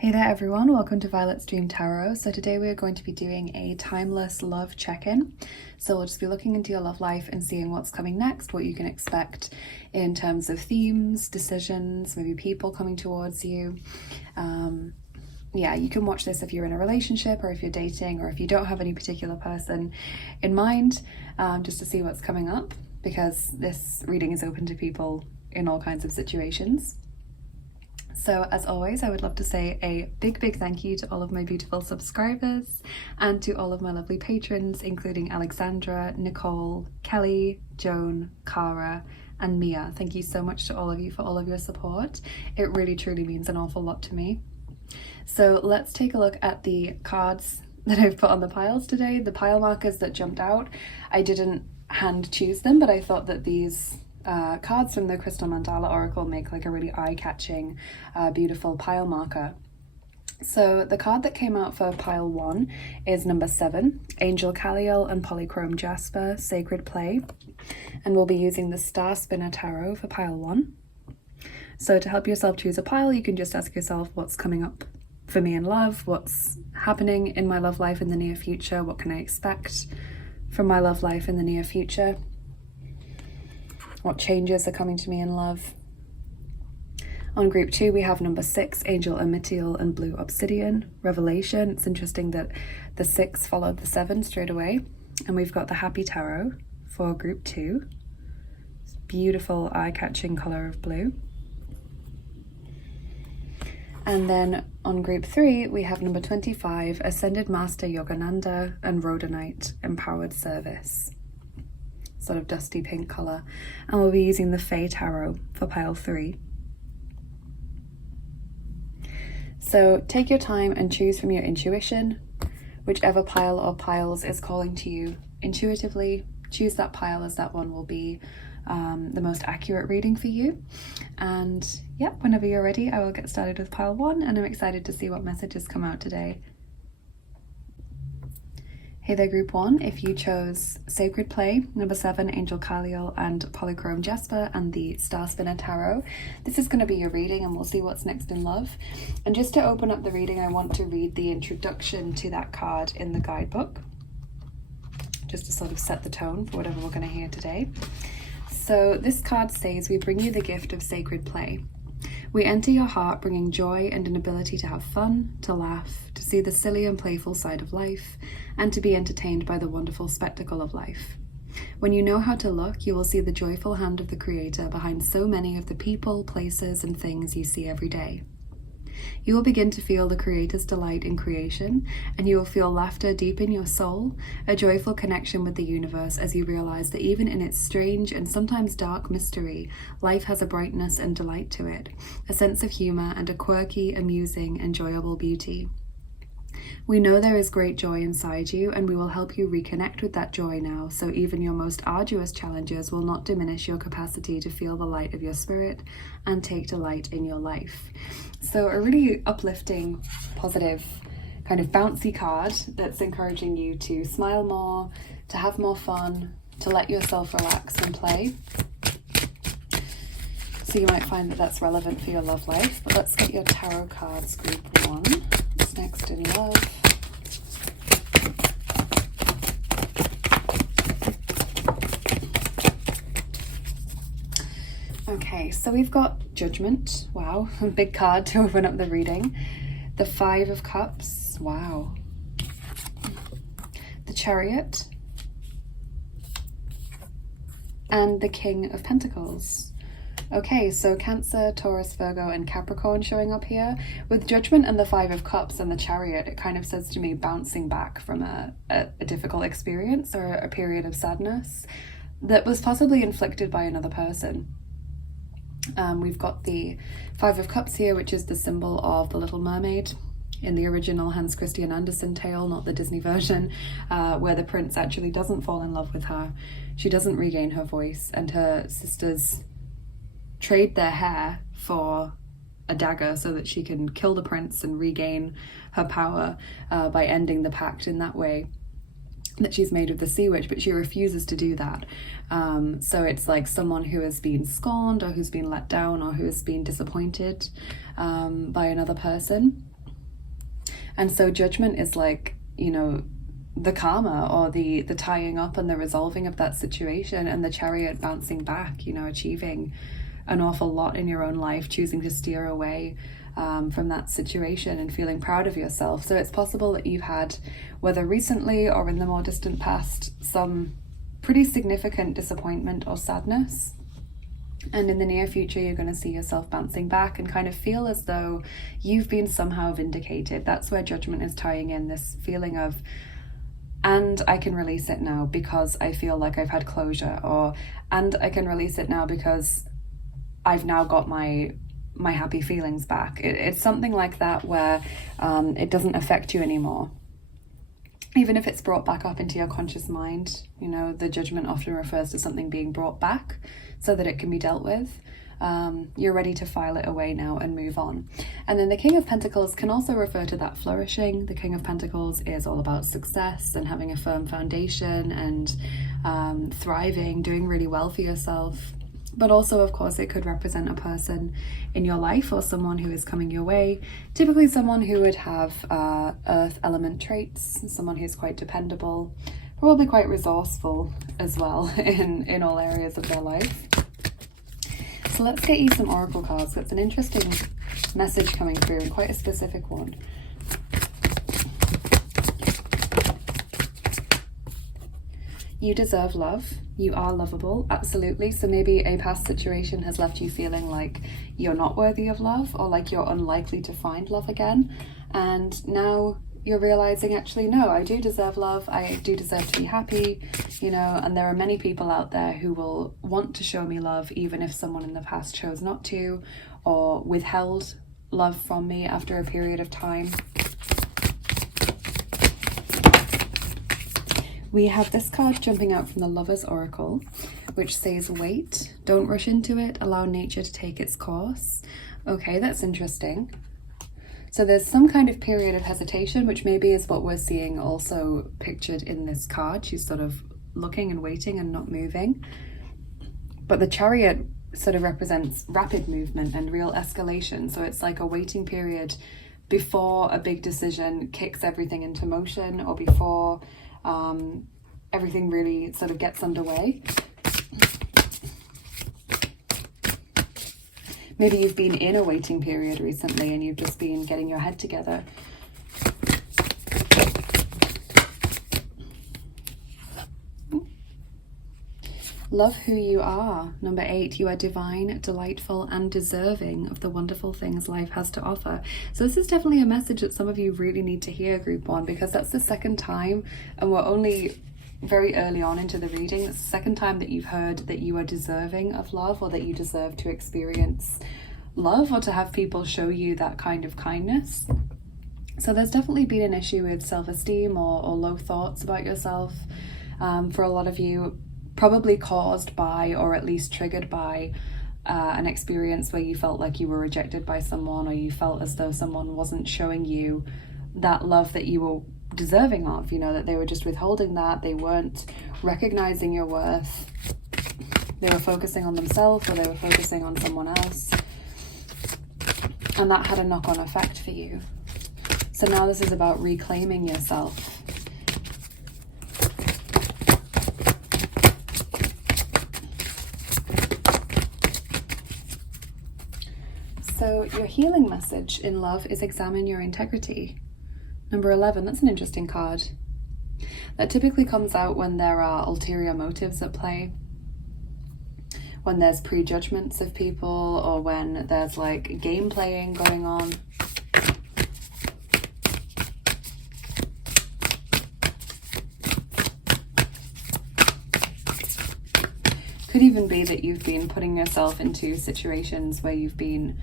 Hey there everyone, welcome to Violet's Dream Tarot. So today we are going to be doing a timeless love check-in. So we'll just be looking into your love life and seeing what's coming next, what you can expect in terms of themes, decisions, maybe people coming towards you. Yeah, you can watch this if you're in a relationship or if you're dating or if you don't have any particular person in mind, just to see what's coming up, because this reading is open to people in all kinds of situations. So as always, I would love to say a big thank you to all of my beautiful subscribers and to all of my lovely patrons, including Alexandra, Nicole, Kelly, Joan, Cara, and Mia. Thank you so much to all of you for all of your support. It really truly means an awful lot to me. So let's take a look at the cards that I've put on the piles today. The pile markers that jumped out, I didn't hand choose them, but I thought that these cards from the Crystal Mandala Oracle make like a really eye-catching, beautiful pile marker. So the card that came out for pile 1 is number 7, Angel Kaliel and Polychrome Jasper, Sacred Play. And we'll be using the Star Spinner Tarot for pile 1. So to help yourself choose a pile, you can just ask yourself what's coming up for me in love, what's happening in my love life in the near future, what can I expect from my love life in the near future, what changes are coming to me in love. On group 2 we have number 6, Angel Amethyl and Blue Obsidian, Revelation. It's interesting that the 6 followed the 7 straight away. And we've got the Happy Tarot for group 2. It's beautiful eye-catching colour of blue. And then on group 3 we have number 25, Ascended Master Yogananda and Rhodonite Empowered Service. Sort of dusty pink colour, and we'll be using the Fey Tarot for pile 3. So take your time and choose from your intuition. Whichever pile or piles is calling to you intuitively, choose that pile, as that one will be the most accurate reading for you. And yeah, whenever you're ready, I will get started with pile 1, and I'm excited to see what messages come out today. Hey there group 1, if you chose Sacred Play, number 7, Angel Kaliel and Polychrome Jasper, and the Star Spinner Tarot, this is going to be your reading and we'll see what's next in love. And just to open up the reading, I want to read the introduction to that card in the guidebook, just to sort of set the tone for whatever we're going to hear today. So this card says, we bring you the gift of sacred play. We enter your heart bringing joy and an ability to have fun, to laugh, to see the silly and playful side of life, and to be entertained by the wonderful spectacle of life. When you know how to look, you will see the joyful hand of the Creator behind so many of the people, places, and things you see every day. You will begin to feel the Creator's delight in creation, and you will feel laughter deep in your soul, a joyful connection with the universe as you realize that even in its strange and sometimes dark mystery, life has a brightness and delight to it, a sense of humor and a quirky, amusing, enjoyable beauty. We know there is great joy inside you, and we will help you reconnect with that joy now, so even your most arduous challenges will not diminish your capacity to feel the light of your spirit and take delight in your life. So a really uplifting, positive, kind of bouncy card that's encouraging you to smile more, to have more fun, to let yourself relax and play. So you might find that that's relevant for your love life. But let's get your tarot cards, group 1. What's next in love? Okay, so we've got Judgment. Wow, a big card to open up the reading. The 5 of Cups. Wow. The Chariot. And the King of Pentacles. Okay, so Cancer, Taurus, Virgo, and Capricorn showing up here. With Judgment and the 5 of Cups and the Chariot, it kind of says to me bouncing back from a difficult experience or a period of sadness that was possibly inflicted by another person. We've got the 5 of Cups here, which is the symbol of the Little Mermaid in the original Hans Christian Andersen tale, not the Disney version, where the prince actually doesn't fall in love with her. She doesn't regain her voice, and her sisters trade their hair for a dagger so that she can kill the prince and regain her power by ending the pact in that way. that she's made with the sea witch, but she refuses to do that. So it's like someone who has been scorned or who's been let down or who has been disappointed by another person. And so judgment is like, you know, the karma, or the tying up and the resolving of that situation, and the Chariot bouncing back, you know, achieving an awful lot in your own life, choosing to steer away from that situation and feeling proud of yourself. So it's possible that you've had, whether recently or in the more distant past, some pretty significant disappointment or sadness. And in the near future, you're going to see yourself bouncing back and kind of feel as though you've been somehow vindicated. That's where judgment is tying in, this feeling of, and I can release it now because I feel like I've had closure, or, and I can release it now because I've now got my happy feelings back. It's something like that, where it doesn't affect you anymore. Even if it's brought back up into your conscious mind, you know, the judgment often refers to something being brought back so that it can be dealt with. You're ready to file it away now and move on. And then the King of Pentacles can also refer to that flourishing. The King of Pentacles is all about success and having a firm foundation and thriving, doing really well for yourself. But also, of course, it could represent a person in your life or someone who is coming your way. Typically someone who would have earth element traits, someone who's quite dependable, probably quite resourceful as well in all areas of their life. So let's get you some oracle cards. That's an interesting message coming through, and quite a specific one. You deserve love. You are lovable, absolutely. So maybe a past situation has left you feeling like you're not worthy of love, or like you're unlikely to find love again. And now you're realizing, actually, no, I do deserve love. I do deserve to be happy, you know, and there are many people out there who will want to show me love, even if someone in the past chose not to, or withheld love from me after a period of time. We have this card jumping out from the Lover's Oracle, which says, wait, don't rush into it, allow nature to take its course. Okay, that's interesting. So there's some kind of period of hesitation, which maybe is what we're seeing also pictured in this card. She's sort of looking and waiting and not moving. But the Chariot sort of represents rapid movement and real escalation. So it's like a waiting period before a big decision kicks everything into motion, or before everything really sort of gets underway. Maybe you've been in a waiting period recently and you've just been getting your head together. Love who you are. Number 8, you are divine, delightful, and deserving of the wonderful things life has to offer. So this is definitely a message that some of you really need to hear, group 1, because that's the second time, and we're only very early on into the reading, it's the second time that you've heard that you are deserving of love, or that you deserve to experience love, or to have people show you that kind of kindness. So there's definitely been an issue with self-esteem or low thoughts about yourself for a lot of you, probably caused by, or at least triggered by, an experience where you felt like you were rejected by someone, or you felt as though someone wasn't showing you that love that you were deserving of, you know, that they were just withholding that, they weren't recognizing your worth, they were focusing on themselves, or they were focusing on someone else, and that had a knock-on effect for you. So now this is about reclaiming yourself. So your healing message in love is examine your integrity. Number 11, that's an interesting card. That typically comes out when there are ulterior motives at play, when there's prejudgments of people, or when there's like game playing going on. Could even be that you've been putting yourself into situations where you've been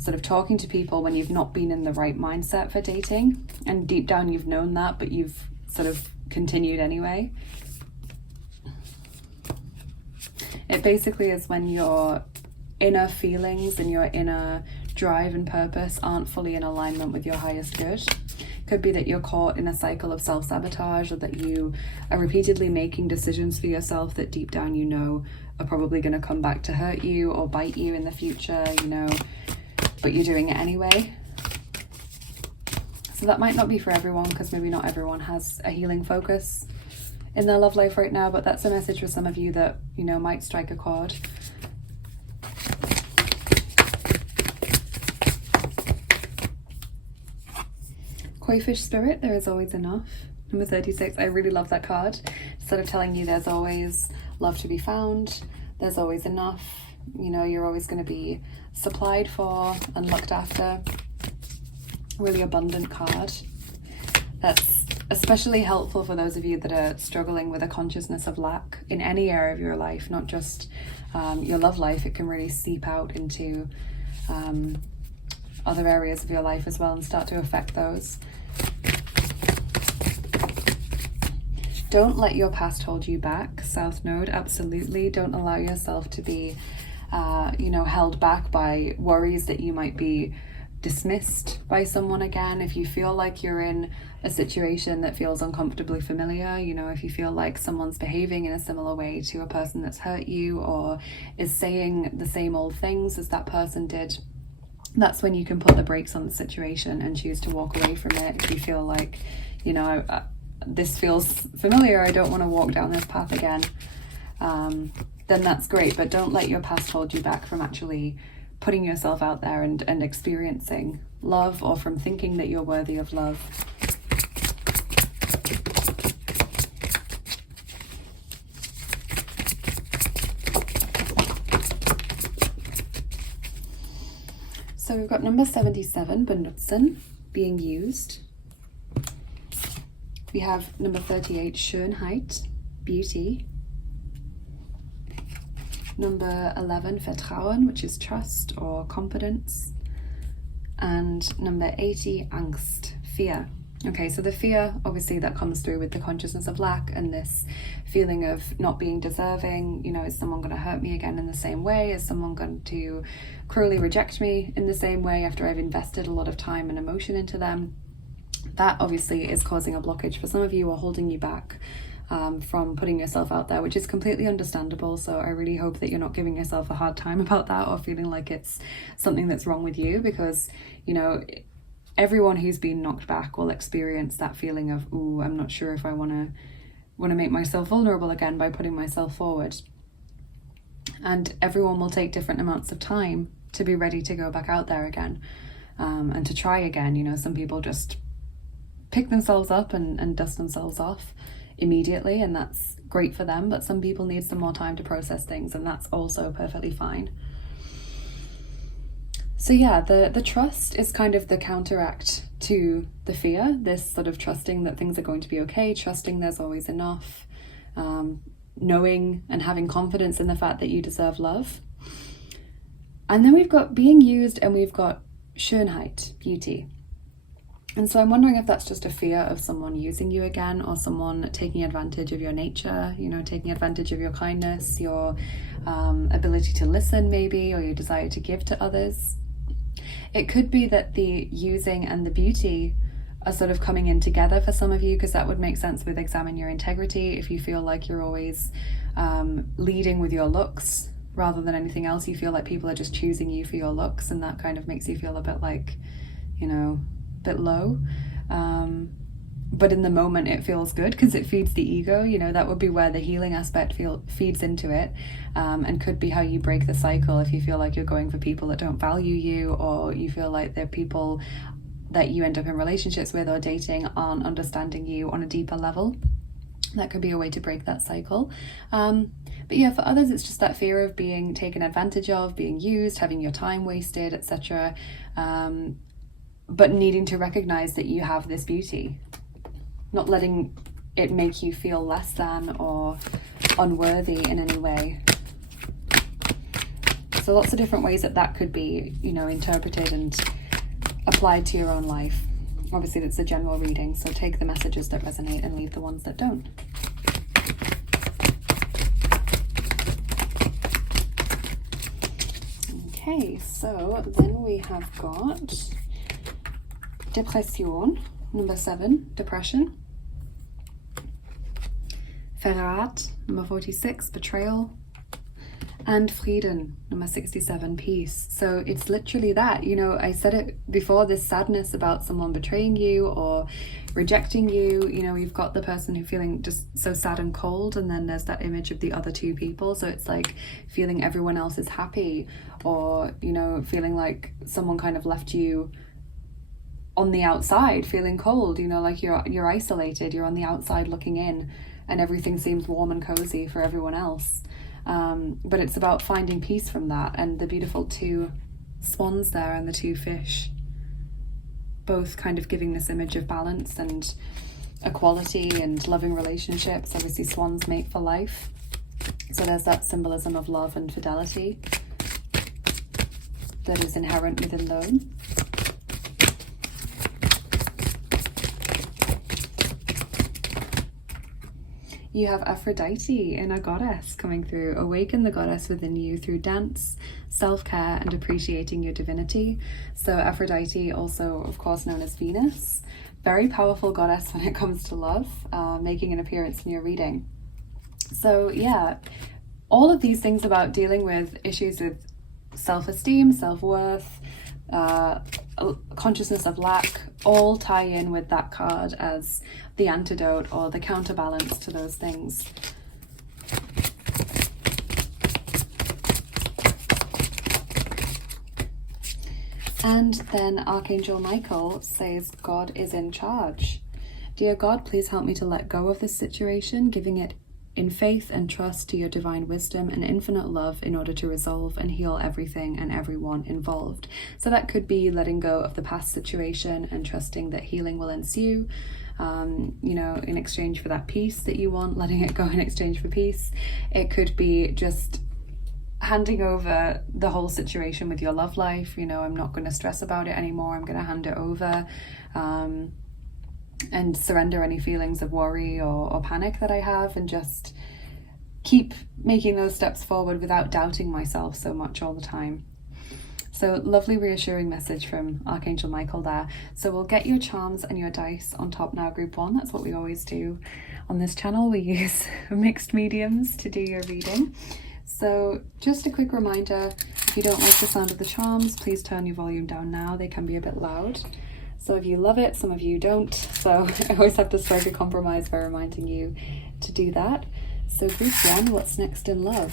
sort of talking to people when you've not been in the right mindset for dating, and deep down you've known that, but you've sort of continued anyway. It basically is when your inner feelings and your inner drive and purpose aren't fully in alignment with your highest good. Could be that you're caught in a cycle of self-sabotage, or that you are repeatedly making decisions for yourself that deep down you know are probably going to come back to hurt you or bite you in the future, you know, but you're doing it anyway. So that might not be for everyone, because maybe not everyone has a healing focus in their love life right now, but that's a message for some of you that, you know, might strike a chord. Koi fish spirit, there is always enough. Number 36, I really love that card. Instead of telling you there's always love to be found, there's always enough, you know, you're always going to be supplied for and looked after. Really abundant card. That's especially helpful for those of you that are struggling with a consciousness of lack in any area of your life, not just your love life. It can really seep out into other areas of your life as well and start to affect those. Don't let your past hold you back, South Node, absolutely. Don't allow yourself to be, you know, held back by worries that you might be dismissed by someone again. If you feel like you're in a situation that feels uncomfortably familiar, you know, if you feel like someone's behaving in a similar way to a person that's hurt you or is saying the same old things as that person did, that's when you can put the brakes on the situation and choose to walk away from it. If you feel like, you know, this feels familiar, I don't want to walk down this path again, then that's great. But don't let your past hold you back from actually putting yourself out there and experiencing love, or from thinking that you're worthy of love. So we've got number 77, benutzen, being used. We have number 38, Schönheit, beauty. Number 11, Vertrauen, which is trust or confidence. And number 80, Angst, fear. Okay, so the fear, obviously, that comes through with the consciousness of lack and this feeling of not being deserving. You know, is someone going to hurt me again in the same way? Is someone going to cruelly reject me in the same way after I've invested a lot of time and emotion into them? That obviously is causing a blockage for some of you, or holding you back from putting yourself out there, which is completely understandable. So I really hope that you're not giving yourself a hard time about that, or feeling like it's something that's wrong with you, because, you know, everyone who's been knocked back will experience that feeling of, ooh, I'm not sure if I want to make myself vulnerable again by putting myself forward. And everyone will take different amounts of time to be ready to go back out there again, and to try again. You know, some people just pick themselves up and dust themselves off immediately, and that's great for them, but some people need some more time to process things, and that's also perfectly fine. So yeah, the trust is kind of the counteract to the fear, this sort of trusting that things are going to be okay, trusting there's always enough, knowing and having confidence in the fact that you deserve love. And then we've got being used, and we've got Schönheit, beauty. And so I'm wondering if that's just a fear of someone using you again, or someone taking advantage of your nature, you know, taking advantage of your kindness, your ability to listen maybe, or your desire to give to others. It could be that the using and the beauty are sort of coming in together for some of you, because that would make sense with examine your integrity. If you feel like you're always leading with your looks rather than anything else, you feel like people are just choosing you for your looks, and that kind of makes you feel a bit like, you know, bit low, but in the moment it feels good because it feeds the ego. You know, that would be where the healing aspect feeds into it, and could be how you break the cycle. If you feel like you're going for people that don't value you, or you feel like they're people that you end up in relationships with or dating aren't understanding you on a deeper level, that could be a way to break that cycle. But yeah, for others it's just that fear of being taken advantage of, being used, having your time wasted, etc. But needing to recognize that you have this beauty, not letting it make you feel less than or unworthy in any way. So lots of different ways that could be, you know, interpreted and applied to your own life. Obviously it's a general reading, so take the messages that resonate and leave the ones that don't. Okay, so then we have got Depression, number 7, depression. Verrat, number 46, betrayal. And Frieden, number 67, peace. So it's literally that, you know, I said it before, this sadness about someone betraying you or rejecting you. You know, you've got the person who feeling just so sad and cold, and then there's that image of the other two people. So it's like feeling everyone else is happy, or, you know, feeling like someone kind of left you on the outside, feeling cold, you know, like you're isolated, you're on the outside looking in, and everything seems warm and cozy for everyone else. But it's about finding peace from that, and the beautiful two swans there and the two fish, both kind of giving this image of balance and equality and loving relationships. Obviously swans mate for life, so there's that symbolism of love and fidelity that is inherent within them. You have Aphrodite, inner goddess, coming through. Awaken the goddess within you through dance, self-care, and appreciating your divinity. So Aphrodite, also of course known as Venus, very powerful goddess when it comes to love, making an appearance in your reading. So yeah, all of these things about dealing with issues with self-esteem, self-worth, consciousness of lack, all tie in with that card as the antidote or the counterbalance to those things. And then Archangel Michael says, God is in charge. Dear God, please help me to let go of this situation, giving it in faith and trust to your divine wisdom and infinite love in order to resolve and heal everything and everyone involved. So that could be letting go of the past situation and trusting that healing will ensue, you know, in exchange for that peace that you want, letting it go in exchange for peace. It could be just handing over the whole situation with your love life. You know, I'm not going to stress about it anymore. I'm going to hand it over. And surrender any feelings of worry or panic that I have, and just keep making those steps forward without doubting myself so much all the time. So lovely reassuring message from Archangel Michael there. So we'll get your charms and your dice on top now, group one. That's what we always do on this channel. We use mixed mediums to do your reading. So just a quick reminder, if you don't like the sound of the charms, please turn your volume down now. They can be a bit loud. Some of you love it, some of you don't, so I always have to strike a compromise by reminding you to do that. So group one, what's next in love?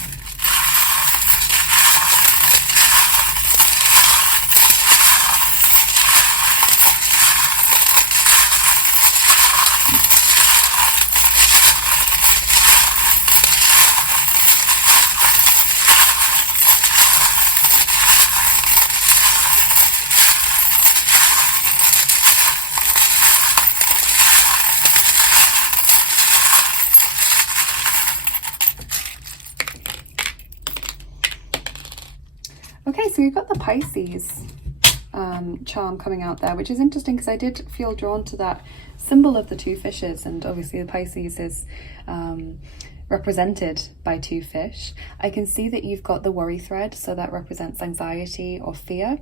Okay, so we've got the Pisces charm coming out there, which is interesting because I did feel drawn to that symbol of the two fishes, and obviously the Pisces is represented by two fish. I can see that you've got the worry thread, so that represents anxiety or fear.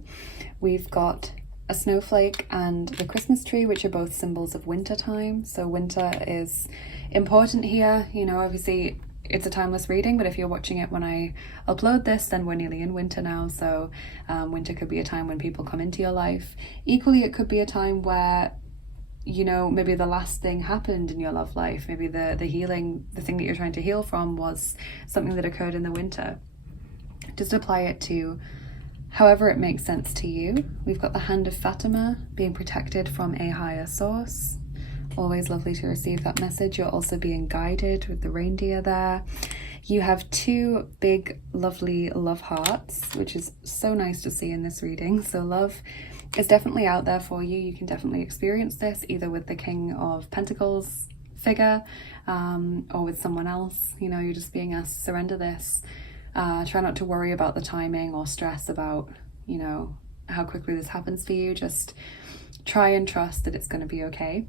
We've got a snowflake and the Christmas tree, which are both symbols of winter time. So winter is important here. You know, obviously it's a timeless reading, but if you're watching it when I upload this, then we're nearly in winter now. So winter could be a time when people come into your life. Equally, it could be a time where, you know, maybe the last thing happened in your love life. Maybe the healing, the thing that you're trying to heal from was something that occurred in the winter. Just apply it to however it makes sense to you. We've got the hand of Fatima, being protected from a higher source. Always lovely to receive that message. You're also being guided with the reindeer there. You have two big lovely love hearts, which is so nice to see in this reading. So love is definitely out there for you. You can definitely experience this either with the King of Pentacles figure or with someone else. You know, you're just being asked to surrender this. Try not to worry about the timing or stress about, you know, how quickly this happens for you. Just try and trust that it's going to be okay,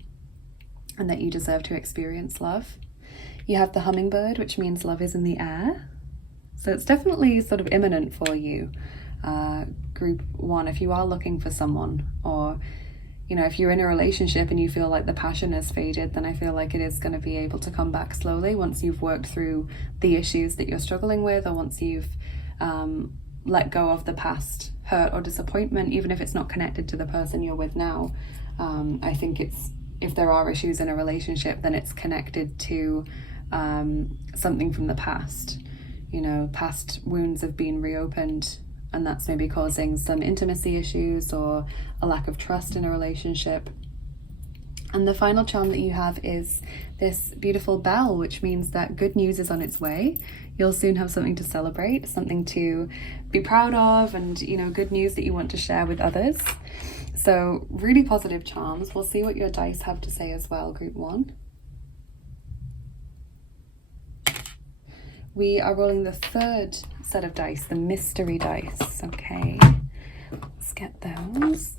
and that you deserve to experience love. You have the hummingbird, which means love is in the air. So it's definitely sort of imminent for you, group one, if you are looking for someone, or, you know, if you're in a relationship and you feel like the passion has faded, then I feel like it is going to be able to come back slowly once you've worked through the issues that you're struggling with, or once you've let go of the past hurt or disappointment, even if it's not connected to the person you're with now. I think if there are issues in a relationship, then it's connected to something from the past. You know, past wounds have been reopened, and that's maybe causing some intimacy issues or a lack of trust in a relationship. And the final charm that you have is this beautiful bell, which means that good news is on its way. You'll soon have something to celebrate, something to be proud of, and, you know, good news that you want to share with others. So really positive charms. We'll see what your dice have to say as well, group 1. We are rolling the third set of dice, the mystery dice. Okay, let's get those.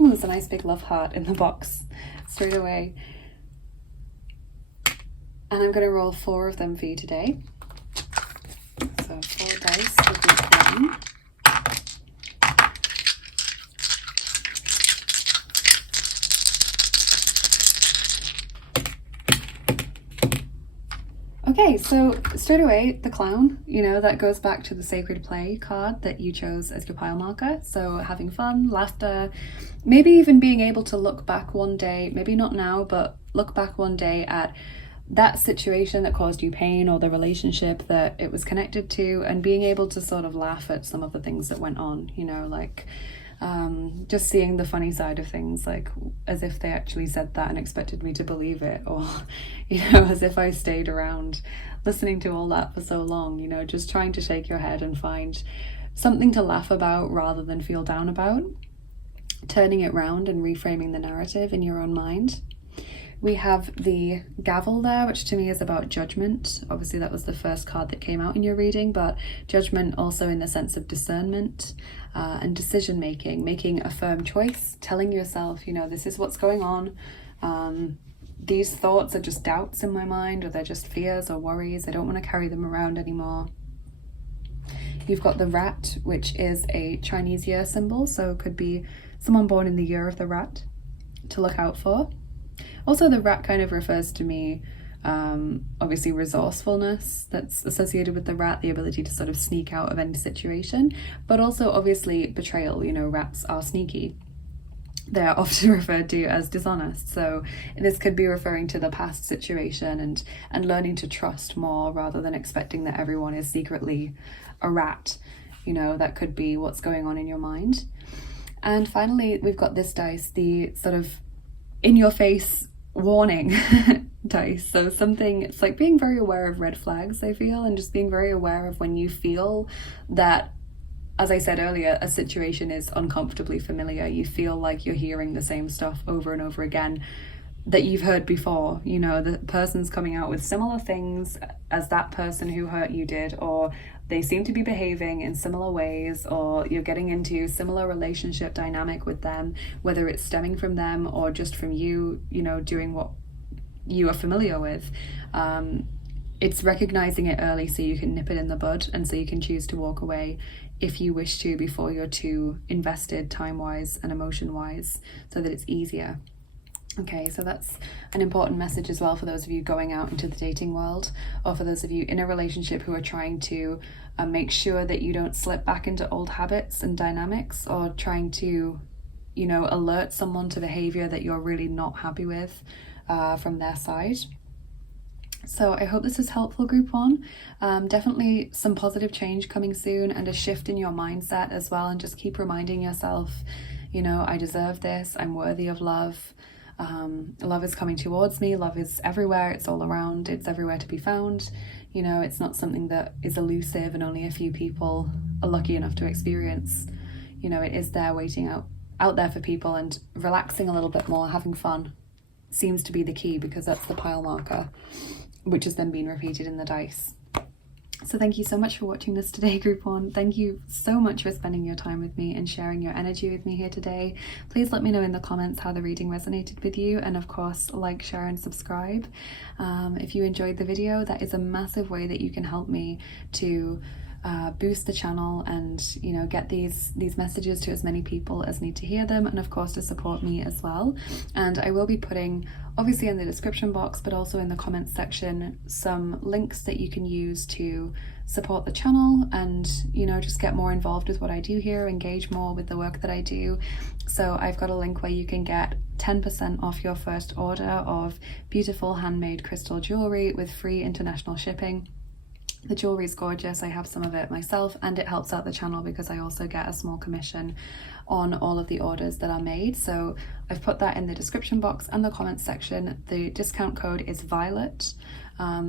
Oh, there's a nice big love heart in the box straight away. And I'm going to roll 4 of them for you today. So 4 dice for group 1. Okay, so straight away, the clown, you know, that goes back to the sacred play card that you chose as your pile marker. So having fun, laughter, maybe even being able to look back one day, maybe not now, but look back one day at that situation that caused you pain or the relationship that it was connected to, and being able to sort of laugh at some of the things that went on, you know, like just seeing the funny side of things, like as if they actually said that and expected me to believe it, or, you know, as if I stayed around listening to all that for so long, you know, just trying to shake your head and find something to laugh about rather than feel down about, turning it round and reframing the narrative in your own mind. We have the gavel there, which to me is about judgment. Obviously that was the first card that came out in your reading, but judgment also in the sense of discernment and decision making, making a firm choice, telling yourself, you know, this is what's going on. These thoughts are just doubts in my mind, or they're just fears or worries. I don't want to carry them around anymore. You've got the rat, which is a Chinese year symbol, so it could be someone born in the year of the rat to look out for. Also, the rat kind of refers to me, obviously resourcefulness that's associated with the rat, the ability to sort of sneak out of any situation, but also obviously betrayal. You know, rats are sneaky. They're often referred to as dishonest. So this could be referring to the past situation and learning to trust more rather than expecting that everyone is secretly a rat. You know, that could be what's going on in your mind. And finally, we've got this dice, the sort of in your face warning dice. So something, it's like being very aware of red flags, I feel, and just being very aware of when you feel that, as I said earlier, a situation is uncomfortably familiar. You feel like you're hearing the same stuff over and over again that you've heard before. You know, the person's coming out with similar things as that person who hurt you did, or they seem to be behaving in similar ways, or you're getting into similar relationship dynamic with them, whether it's stemming from them or just from you, you know, doing what you are familiar with. It's recognizing it early so you can nip it in the bud, and so you can choose to walk away if you wish to before you're too invested time-wise and emotion-wise, so that it's easier. Okay, so that's an important message as well for those of you going out into the dating world, or for those of you in a relationship who are trying to make sure that you don't slip back into old habits and dynamics, or trying to, you know, alert someone to behavior that you're really not happy with from their side. So I hope this is helpful, group 1. Definitely some positive change coming soon, and a shift in your mindset as well, and just keep reminding yourself, you know, I deserve this, I'm worthy of love. Love is coming towards me. Love is everywhere. It's all around. It's everywhere to be found. You know, it's not something that is elusive and only a few people are lucky enough to experience. You know, it is there waiting out there for people, and relaxing a little bit more, having fun seems to be the key, because that's the pile marker, which has then been repeated in the dice. So thank you so much for watching this today, group 1. Thank you so much for spending your time with me and sharing your energy with me here today. Please let me know in the comments how the reading resonated with you, and of course, like, share and subscribe. If you enjoyed the video, that is a massive way that you can help me to boost the channel and, you know, get these messages to as many people as need to hear them, and of course to support me as well. And I will be putting, obviously in the description box, but also in the comments section, some links that you can use to support the channel and, you know, just get more involved with what I do here, engage more with the work that I do. So I've got a link where you can get 10% off your first order of beautiful handmade crystal jewelry with free international shipping. The jewelry is gorgeous. I have some of it myself, and it helps out the channel because I also get a small commission on all of the orders that are made. So I've put that in the description box and the comments section. The discount code is Violet,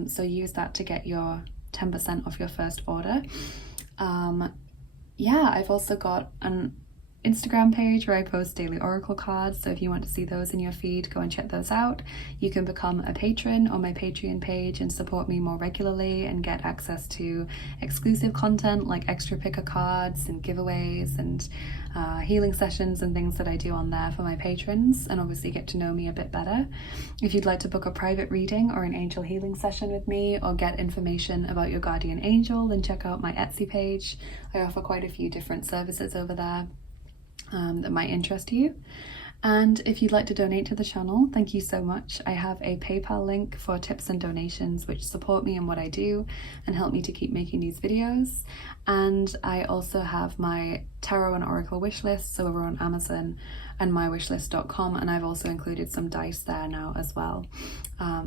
so use that to get your 10% off your first order. Yeah, I've also got an Instagram page where I post daily oracle cards, so if you want to see those in your feed, go and check those out. You can become a patron on my Patreon page and support me more regularly and get access to exclusive content like extra picker cards and giveaways and healing sessions and things that I do on there for my patrons, and obviously get to know me a bit better. If you'd like to book a private reading or an angel healing session with me, or get information about your guardian angel, then check out my Etsy page. I offer quite a few different services over there that might interest you. And if you'd like to donate to the channel, thank you so much. I have a PayPal link for tips and donations which support me in what I do and help me to keep making these videos. And I also have my tarot and oracle wish list, so over on Amazon and mywishlist.com, and I've also included some dice there now as well.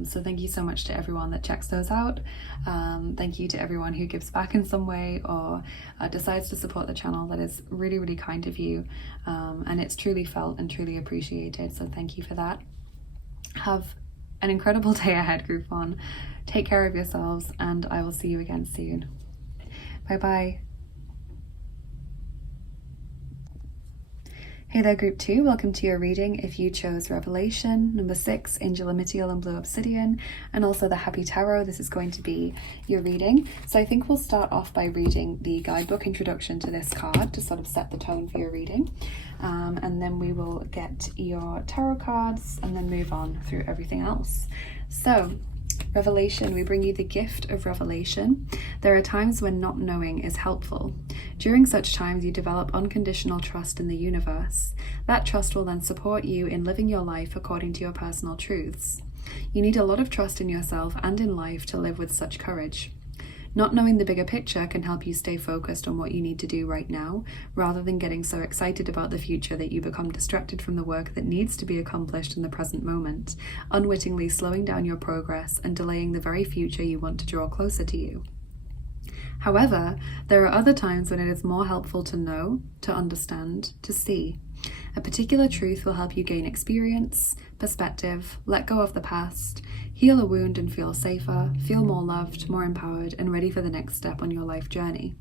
So thank you so much to everyone that checks those out. Thank you to everyone who gives back in some way or decides to support the channel. That is really, really kind of you, and it's truly felt and truly appreciated, so thank you for that. Have an incredible day ahead, group one. Take care of yourselves, and I will see you again soon. Bye bye. Hey there, group 2, welcome to your reading. If you chose Revelation, number 6, Angel Amethyl and Blue Obsidian, and also the Happy Tarot, this is going to be your reading. So I think we'll start off by reading the guidebook introduction to this card to sort of set the tone for your reading. And then we will get your tarot cards and then move on through everything else. So, Revelation, we bring you the gift of revelation. There are times when not knowing is helpful. During such times, you develop unconditional trust in the universe. That trust will then support you in living your life according to your personal truths. You need a lot of trust in yourself and in life to live with such courage. Not knowing the bigger picture can help you stay focused on what you need to do right now, rather than getting so excited about the future that you become distracted from the work that needs to be accomplished in the present moment, unwittingly slowing down your progress and delaying the very future you want to draw closer to you. However, there are other times when it is more helpful to know, to understand, to see. A particular truth will help you gain experience, perspective, let go of the past, heal a wound and feel safer, feel more loved, more empowered, and ready for the next step on your life journey.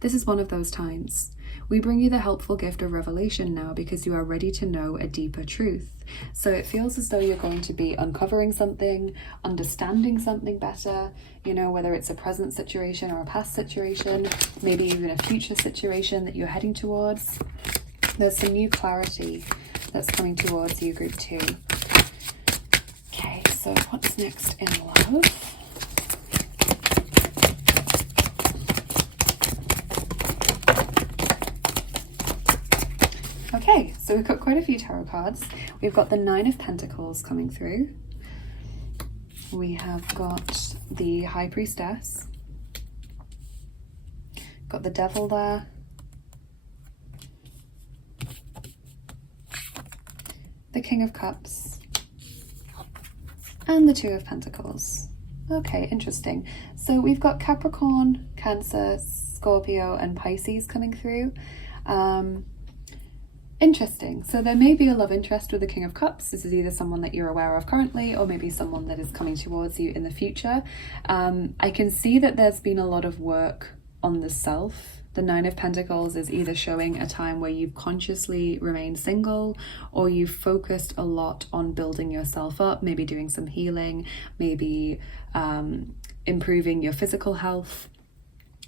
This is one of those times. We bring you the helpful gift of revelation now because you are ready to know a deeper truth. So it feels as though you're going to be uncovering something, understanding something better, you know, whether it's a present situation or a past situation, maybe even a future situation that you're heading towards. There's some new clarity that's coming towards you, group 2. Okay, so what's next in love? Okay, so we've got quite a few tarot cards. We've got the 9 of Pentacles coming through. We have got the High Priestess. Got the Devil there. The King of Cups. And the 2 of Pentacles. Okay, interesting. So we've got Capricorn, Cancer, Scorpio, and Pisces coming through. Interesting. So there may be a love interest with the King of Cups. This is either someone that you're aware of currently or maybe someone that is coming towards you in the future. I can see that there's been a lot of work on the self. The 9 of Pentacles is either showing a time where you've consciously remained single, or you've focused a lot on building yourself up, maybe doing some healing, maybe improving your physical health,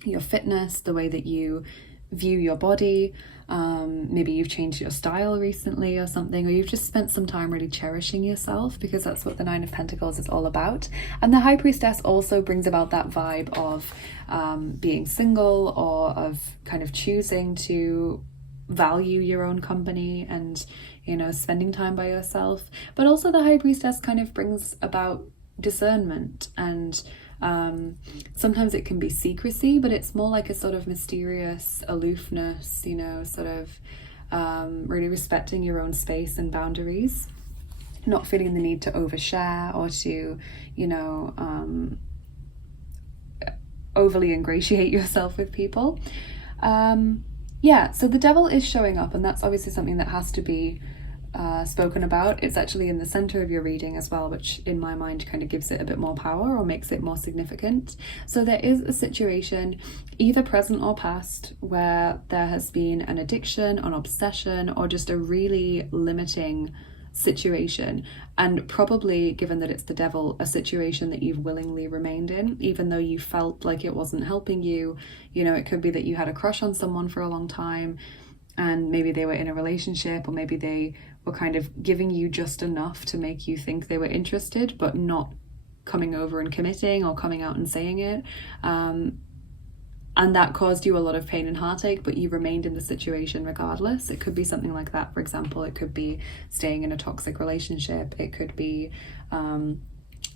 your fitness, the way that you view your body. Maybe you've changed your style recently or something, or you've just spent some time really cherishing yourself, because that's what the Nine of Pentacles is all about. And the High Priestess also brings about that vibe of being single, or of kind of choosing to value your own company and, you know, spending time by yourself. But also the High Priestess kind of brings about discernment, and sometimes it can be secrecy, but it's more like a sort of mysterious aloofness, you know, sort of really respecting your own space and boundaries, not feeling the need to overshare or to, you know, overly ingratiate yourself with people. Yeah, so the devil is showing up, and that's obviously something that has to be spoken about. It's actually in the center of your reading as well, which in my mind kind of gives it a bit more power or makes it more significant. So there is a situation, either present or past, where there has been an addiction, an obsession, or just a really limiting situation, and probably, given that it's the devil, a situation that you've willingly remained in, even though you felt like it wasn't helping you. You know, it could be that you had a crush on someone for a long time, and maybe they were in a relationship, or maybe they were kind of giving you just enough to make you think they were interested, but not coming over and committing or coming out and saying it. And that caused you a lot of pain and heartache, but you remained in the situation regardless. It could be something like that, for example. It could be staying in a toxic relationship. It could be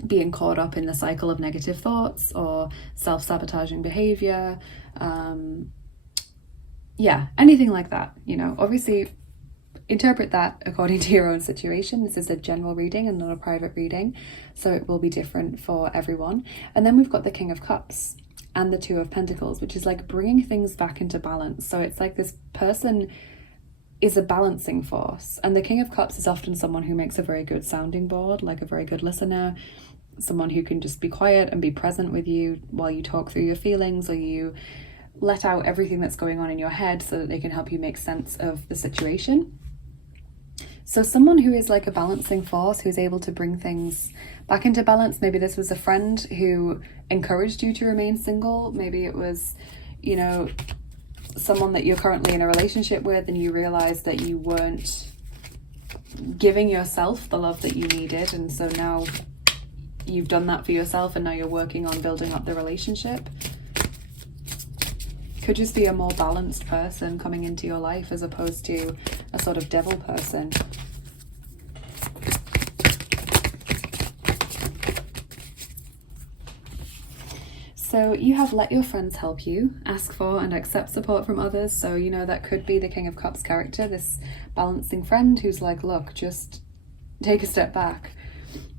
being caught up in the cycle of negative thoughts or self-sabotaging behavior. Yeah, anything like that, you know. Obviously, interpret that according to your own situation. This is a general reading and not a private reading, so it will be different for everyone. And then we've got the King of Cups and the Two of Pentacles, which is like bringing things back into balance. So it's like this person is a balancing force, and the King of Cups is often someone who makes a very good sounding board, like a very good listener, someone who can just be quiet and be present with you while you talk through your feelings, or you let out everything that's going on in your head so that they can help you make sense of the situation. So someone who is like a balancing force, who's able to bring things back into balance. Maybe this was a friend who encouraged you to remain single. Maybe it was, you know, someone that you're currently in a relationship with, and you realized that you weren't giving yourself the love that you needed, and so now you've done that for yourself, and now you're working on building up the relationship. Could just be a more balanced person coming into your life, as opposed to a sort of devil person. So you have let your friends help you, ask for and accept support from others. So, you know, that could be the King of Cups character, this balancing friend who's like, look, just take a step back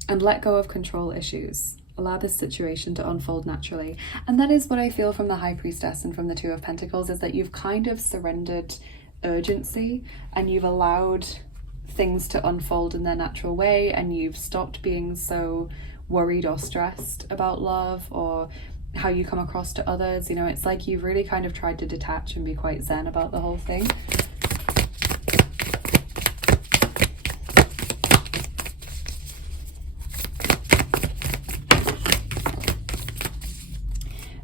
and let go of control issues. Allow this situation to unfold naturally. And that is what I feel from the High Priestess and from the Two of Pentacles, is that you've kind of surrendered urgency, and you've allowed things to unfold in their natural way, and you've stopped being so worried or stressed about love or how you come across to others. You know, it's like you've really kind of tried to detach and be quite zen about the whole thing.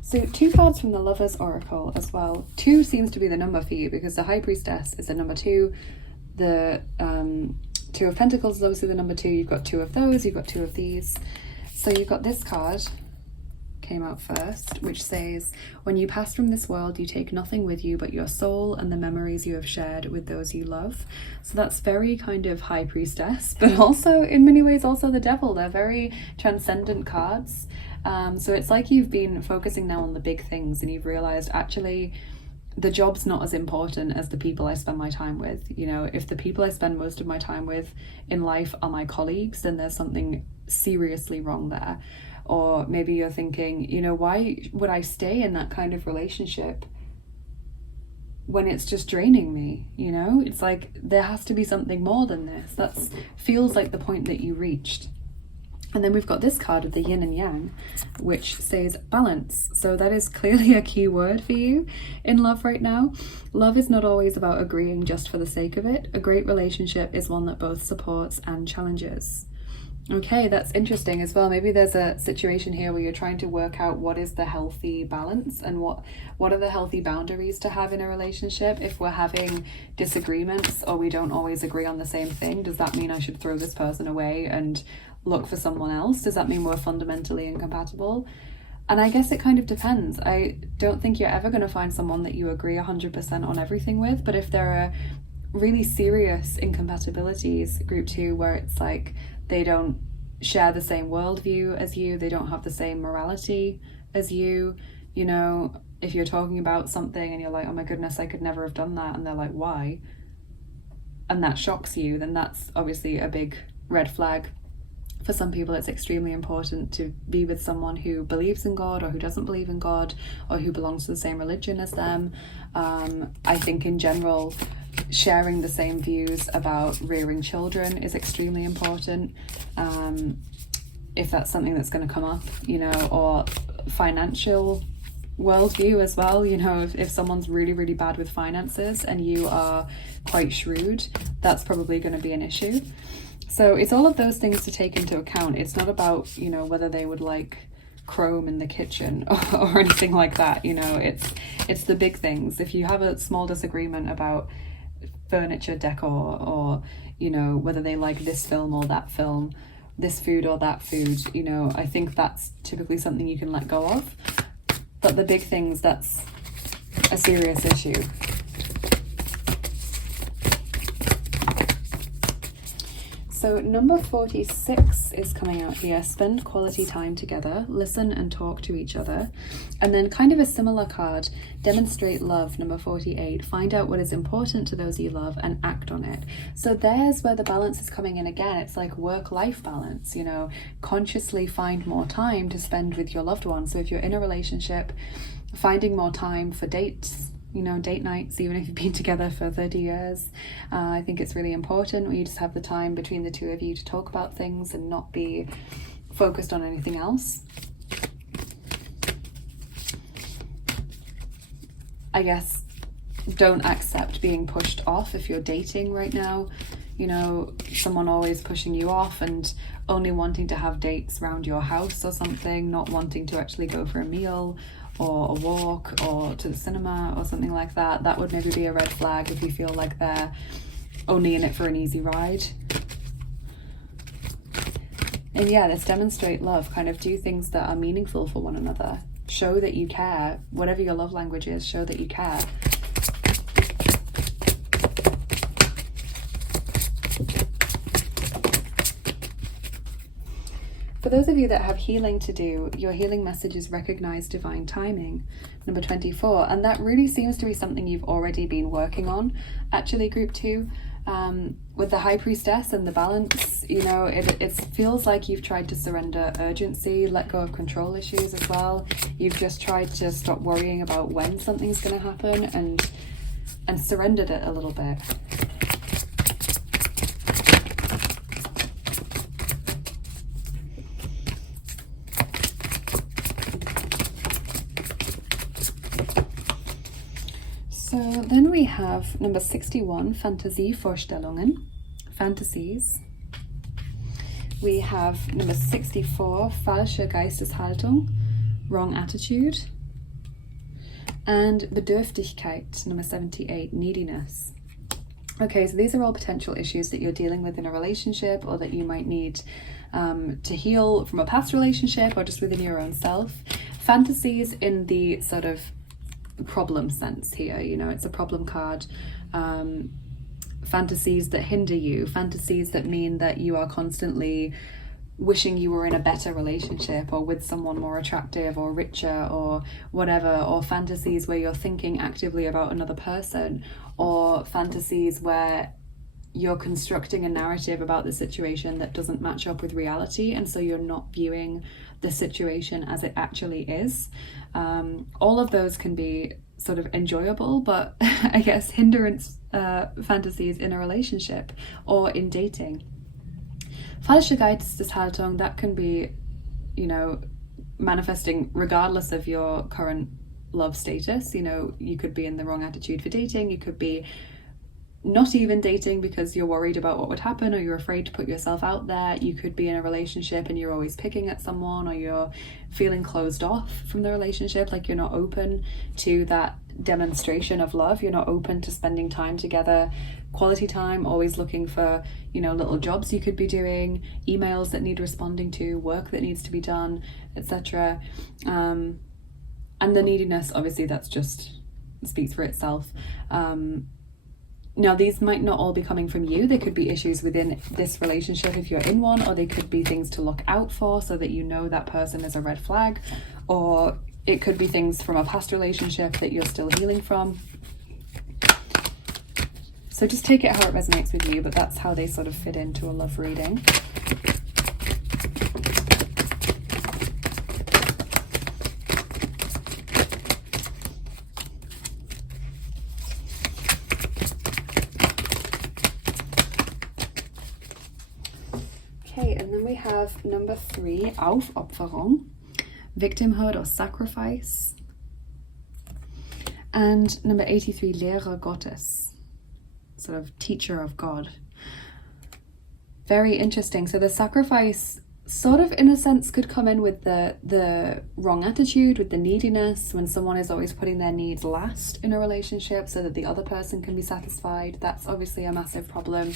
So 2 cards from the Lover's Oracle as well. 2 seems to be the number for you, because the High Priestess is the number 2. The Two of Pentacles is obviously the number 2. You've got 2 of those, you've got 2 of these. So you've got this card, came out first, which says, when you pass from this world, you take nothing with you but your soul and the memories you have shared with those you love. So that's very kind of High Priestess, but also in many ways also the devil. They're very transcendent cards. So it's like you've been focusing now on the big things, and you've realized actually the job's not as important as the people I spend my time with. You know, if the people I spend most of my time with in life are my colleagues, then there's something seriously wrong there. Or maybe you're thinking, you know, why would I stay in that kind of relationship when it's just draining me? You know, it's like there has to be something more than this. That feels like the point that you reached. And then we've got this card of the yin and yang, which says balance. So that is clearly a key word for you in love right now. Love is not always about agreeing just for the sake of it. A great relationship is one that both supports and challenges. Okay, that's interesting as well. Maybe there's a situation here where you're trying to work out what is the healthy balance and what are the healthy boundaries to have in a relationship. If we're having disagreements or we don't always agree on the same thing, does that mean I should throw this person away and look for someone else? Does that mean we're fundamentally incompatible? And I guess it kind of depends. I don't think you're ever going to find someone that you agree 100% on everything with, but if there are really serious incompatibilities, group 2, where it's like they don't share the same worldview as you, they don't have the same morality as you, you know, if you're talking about something and you're like, oh my goodness, I could never have done that, and they're like, why? And that shocks you, then that's obviously a big red flag. For some people, it's extremely important to be with someone who believes in God or who doesn't believe in God or who belongs to the same religion as them. I think in general, sharing the same views about rearing children is extremely important. If that's something that's going to come up, you know, or financial worldview as well, you know, if someone's really, really bad with finances and you are quite shrewd, that's probably going to be an issue. So it's all of those things to take into account. It's not about, you know, whether they would like chrome in the kitchen or anything like that, you know, it's the big things. If you have a small disagreement about furniture decor or, you know, whether they like this film or that film, this food or that food, you know, I think that's typically something you can let go of. But the big things, that's a serious issue. So number 46 is coming out here. Spend quality time together, listen and talk to each other. And then kind of a similar card, demonstrate love, number 48. Find out what is important to those you love and act on it. So there's where the balance is coming in again. It's like work-life balance, you know, consciously find more time to spend with your loved one. So if you're in a relationship, finding more time for dates, you know, date nights, even if you've been together for 30 years. I think it's really important where you just have the time between the two of you to talk about things and not be focused on anything else. I guess don't accept being pushed off if you're dating right now. You know, someone always pushing you off and only wanting to have dates around your house or something, not wanting to actually go for a meal or a walk or to the cinema or something like that. That would maybe be a red flag if you feel like they're only in it for an easy ride. And yeah, let's demonstrate love, kind of do things that are meaningful for one another. Show that you care. Whatever your love language is, show that you care. For those of you that have healing to do, your healing message is recognize divine timing, number 24. And that really seems to be something you've already been working on, actually, group 2. With the High Priestess and the balance, you know, it feels like you've tried to surrender urgency, let go of control issues as well. You've just tried to stop worrying about when something's going to happen and surrendered it a little bit. So then we have number 61, Fantasievorstellungen, fantasies. We have number 64, falsche Geisteshaltung, wrong attitude. And Bedürftigkeit, number 78, neediness. Okay, so these are all potential issues that you're dealing with in a relationship or that you might need to heal from a past relationship or just within your own self. Fantasies in the sort of problem sense here, you know, it's a problem card. Fantasies that hinder you, fantasies that mean that you are constantly wishing you were in a better relationship or with someone more attractive or richer or whatever, or fantasies where you're thinking actively about another person, or fantasies where you're constructing a narrative about the situation that doesn't match up with reality, and so you're not viewing the situation as it actually is. All of those can be sort of enjoyable, but I guess hindrance fantasies in a relationship or in dating. Falsche Geisteshaltung, that can be, you know, manifesting regardless of your current love status. You know, you could be in the wrong attitude for dating, you could be not even dating because you're worried about what would happen, or you're afraid to put yourself out there. You could be in a relationship and you're always picking at someone, or you're feeling closed off from the relationship, like you're not open to that demonstration of love. You're not open to spending time together, quality time, always looking for, you know, little jobs you could be doing, emails that need responding to, work that needs to be done, etc. And the neediness, obviously, that's just speaks for itself. Now, these might not all be coming from you. They could be issues within this relationship if you're in one, or they could be things to look out for so that you know that person is a red flag, or it could be things from a past relationship that you're still healing from. So just take it how it resonates with you, but that's how they sort of fit into a love reading. Okay, and then we have number 3, Aufopferung, victimhood or sacrifice. And number 83, Lehrer Gottes, sort of teacher of God. Very interesting. So the sacrifice sort of, in a sense, could come in with the wrong attitude, with the neediness, when someone is always putting their needs last in a relationship so that the other person can be satisfied. That's obviously a massive problem.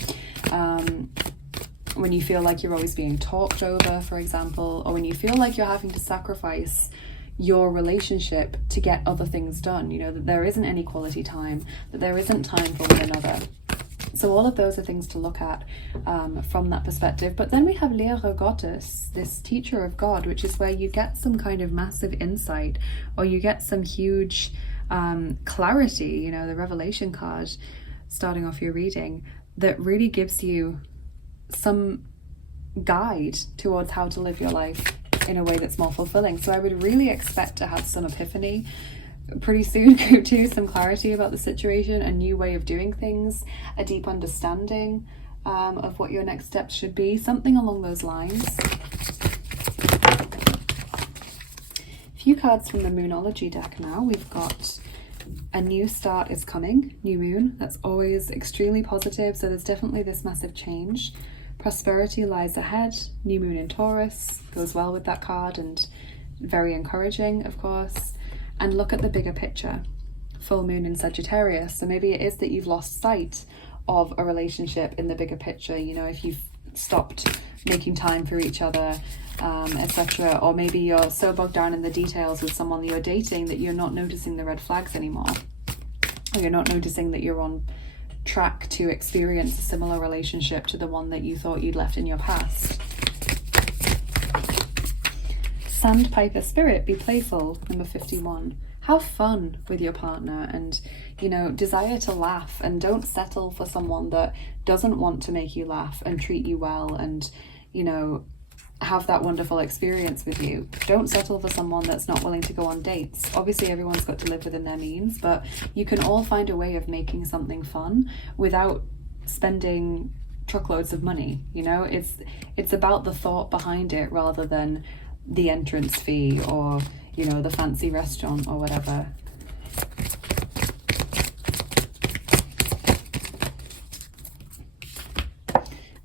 When you feel like you're always being talked over, for example, or when you feel like you're having to sacrifice your relationship to get other things done, you know, that there isn't any quality time, that there isn't time for one another. So all of those are things to look at from that perspective. But then we have Lehrer Gottes, this teacher of God, which is where you get some kind of massive insight, or you get some huge clarity, you know, the revelation card starting off your reading, that really gives you some guide towards how to live your life in a way that's more fulfilling. So I would really expect to have some epiphany pretty soon, group 2, some clarity about the situation, a new way of doing things, a deep understanding of what your next steps should be, something along those lines. A few cards from the Moonology deck now. We've got a new start is coming, new moon. That's always extremely positive. So there's definitely this massive change. Prosperity lies ahead, new moon in Taurus, goes well with that card and very encouraging, of course. And look at the bigger picture, full moon in Sagittarius. So maybe it is that you've lost sight of a relationship in the bigger picture, you know, if you've stopped making time for each other, etc. Or maybe you're so bogged down in the details with someone that you're dating that you're not noticing the red flags anymore, or you're not noticing that you're on track to experience a similar relationship to the one that you thought you'd left in your past. Sandpiper spirit, be playful, number 51. Have fun with your partner, and, you know, desire to laugh, and don't settle for someone that doesn't want to make you laugh and treat you well and, you know, have that wonderful experience with you. Don't settle for someone that's not willing to go on dates. Obviously everyone's got to live within their means, but you can all find a way of making something fun without spending truckloads of money. You know, it's about the thought behind it rather than the entrance fee or, you know, the fancy restaurant or whatever.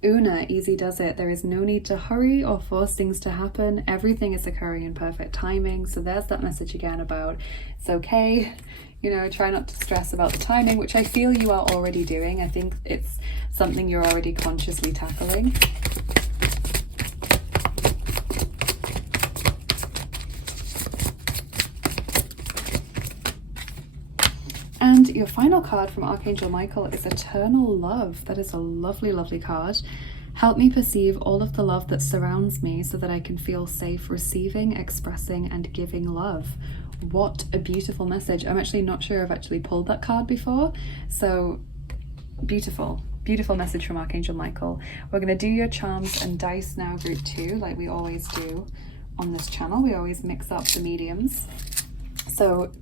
Una, easy does it. There is no need to hurry or force things to happen. Everything is occurring in perfect timing. So there's that message again about it's okay, you know, try not to stress about the timing, which I feel you are already doing. I think it's something you're already consciously tackling. And your final card from Archangel Michael is Eternal Love. That is a lovely, lovely card. Help me perceive all of the love that surrounds me so that I can feel safe receiving, expressing, and giving love. What a beautiful message. I'm actually not sure I've actually pulled that card before. So beautiful, beautiful message from Archangel Michael. We're going to do your charms and dice now, group 2, like we always do on this channel. We always mix up the mediums. So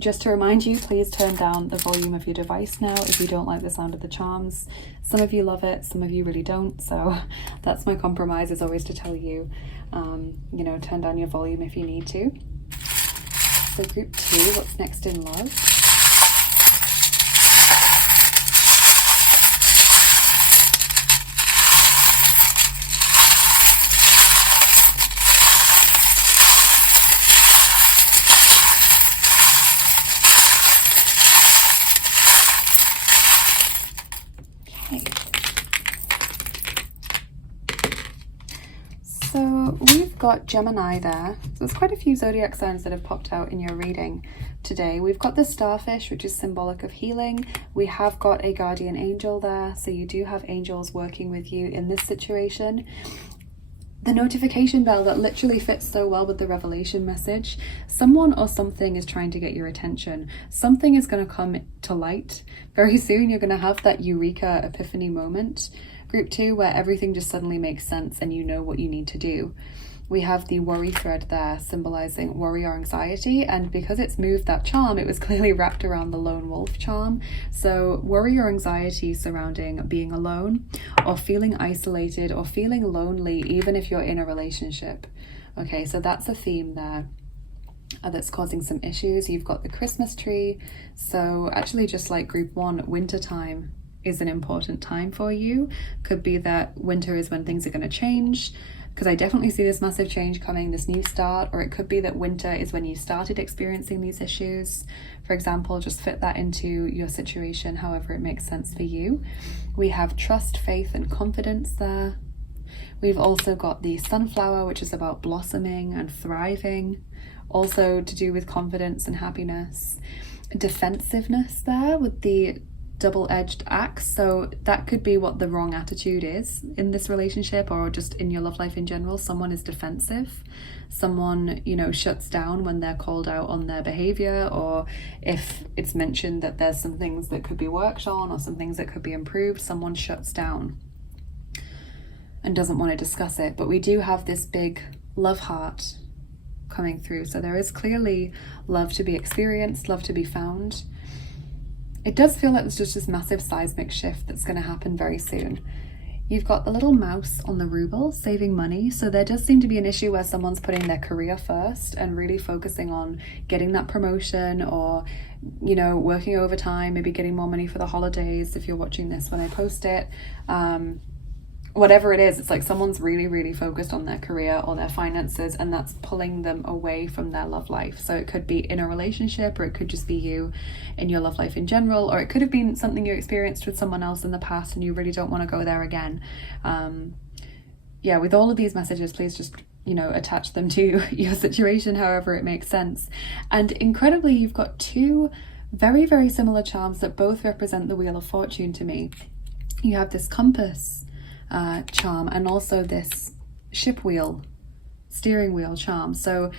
just to remind you, please turn down the volume of your device now if you don't like the sound of the charms. Some of you love it, some of you really don't, so that's my compromise, is always to tell you, you know, turn down your volume if you need to. So group 2, what's next in love? So we've got Gemini there. So there's quite a few zodiac signs that have popped out in your reading today. We've got the starfish, which is symbolic of healing. We have got a guardian angel there. So you do have angels working with you in this situation. The notification bell that literally fits so well with the revelation message. Someone or something is trying to get your attention. Something is going to come to light. Very soon you're going to have that eureka epiphany moment. Group 2, where everything just suddenly makes sense and you know what you need to do. We have the worry thread there, symbolizing worry or anxiety, and because it's moved that charm, it was clearly wrapped around the lone wolf charm. So worry or anxiety surrounding being alone or feeling isolated or feeling lonely, even if you're in a relationship. Okay, so that's a theme there that's causing some issues. You've got the Christmas tree. So actually, just like group 1, winter time is an important time for you. Could be that winter is when things are going to change, because I definitely see this massive change coming, this new start, or it could be that winter is when you started experiencing these issues. For example, just fit that into your situation however it makes sense for you. We have trust, faith, and confidence there. We've also got the sunflower, which is about blossoming and thriving, also to do with confidence and happiness. Defensiveness there with the double-edged axe, so that could be what the wrong attitude is in this relationship or just in your love life in general. Someone is defensive, someone, you know, shuts down when they're called out on their behavior, or if it's mentioned that there's some things that could be worked on or some things that could be improved, someone shuts down and doesn't want to discuss it. But we do have this big love heart coming through, so there is clearly love to be experienced, love to be found. It does feel like there's just this massive seismic shift that's going to happen very soon. You've got the little mouse on the ruble, saving money. So there does seem to be an issue where someone's putting their career first and really focusing on getting that promotion, or, you know, working overtime, maybe getting more money for the holidays if you're watching this when I post it. Whatever it is, it's like someone's really focused on their career or their finances, and that's pulling them away from their love life. So it could be in a relationship, or it could just be you in your love life in general, or it could have been something you experienced with someone else in the past and you really don't want to go there again. Yeah, with all of these messages, please just, you know, attach them to your situation however it makes sense. And incredibly, you've got 2 very similar charms that both represent the Wheel of Fortune to me. You have this compass charm and also this ship wheel, steering wheel charm. So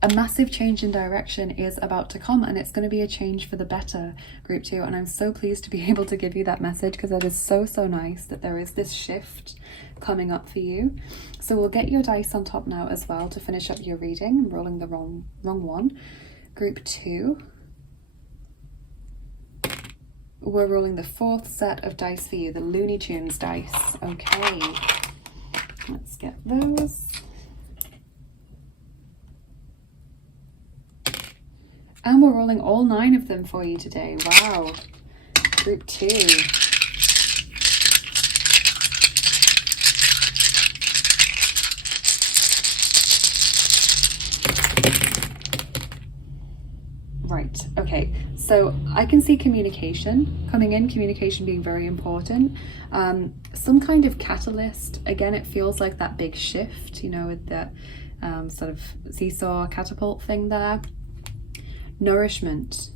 a massive change in direction is about to come, and it's going to be a change for the better, group 2. And I'm so pleased to be able to give you that message, because that is so nice that there is this shift coming up for you. So we'll get your dice on top now as well to finish up your reading. I'm rolling the wrong one. Group 2. We're rolling the 4th set of dice for you, the Looney Tunes dice. Okay, let's get those. And we're rolling all 9 of them for you today. Wow. Group 2. Right, okay, so I can see communication coming in, communication being very important. Some kind of catalyst. Again, it feels like that big shift, you know, with that sort of seesaw catapult thing there. Nourishment.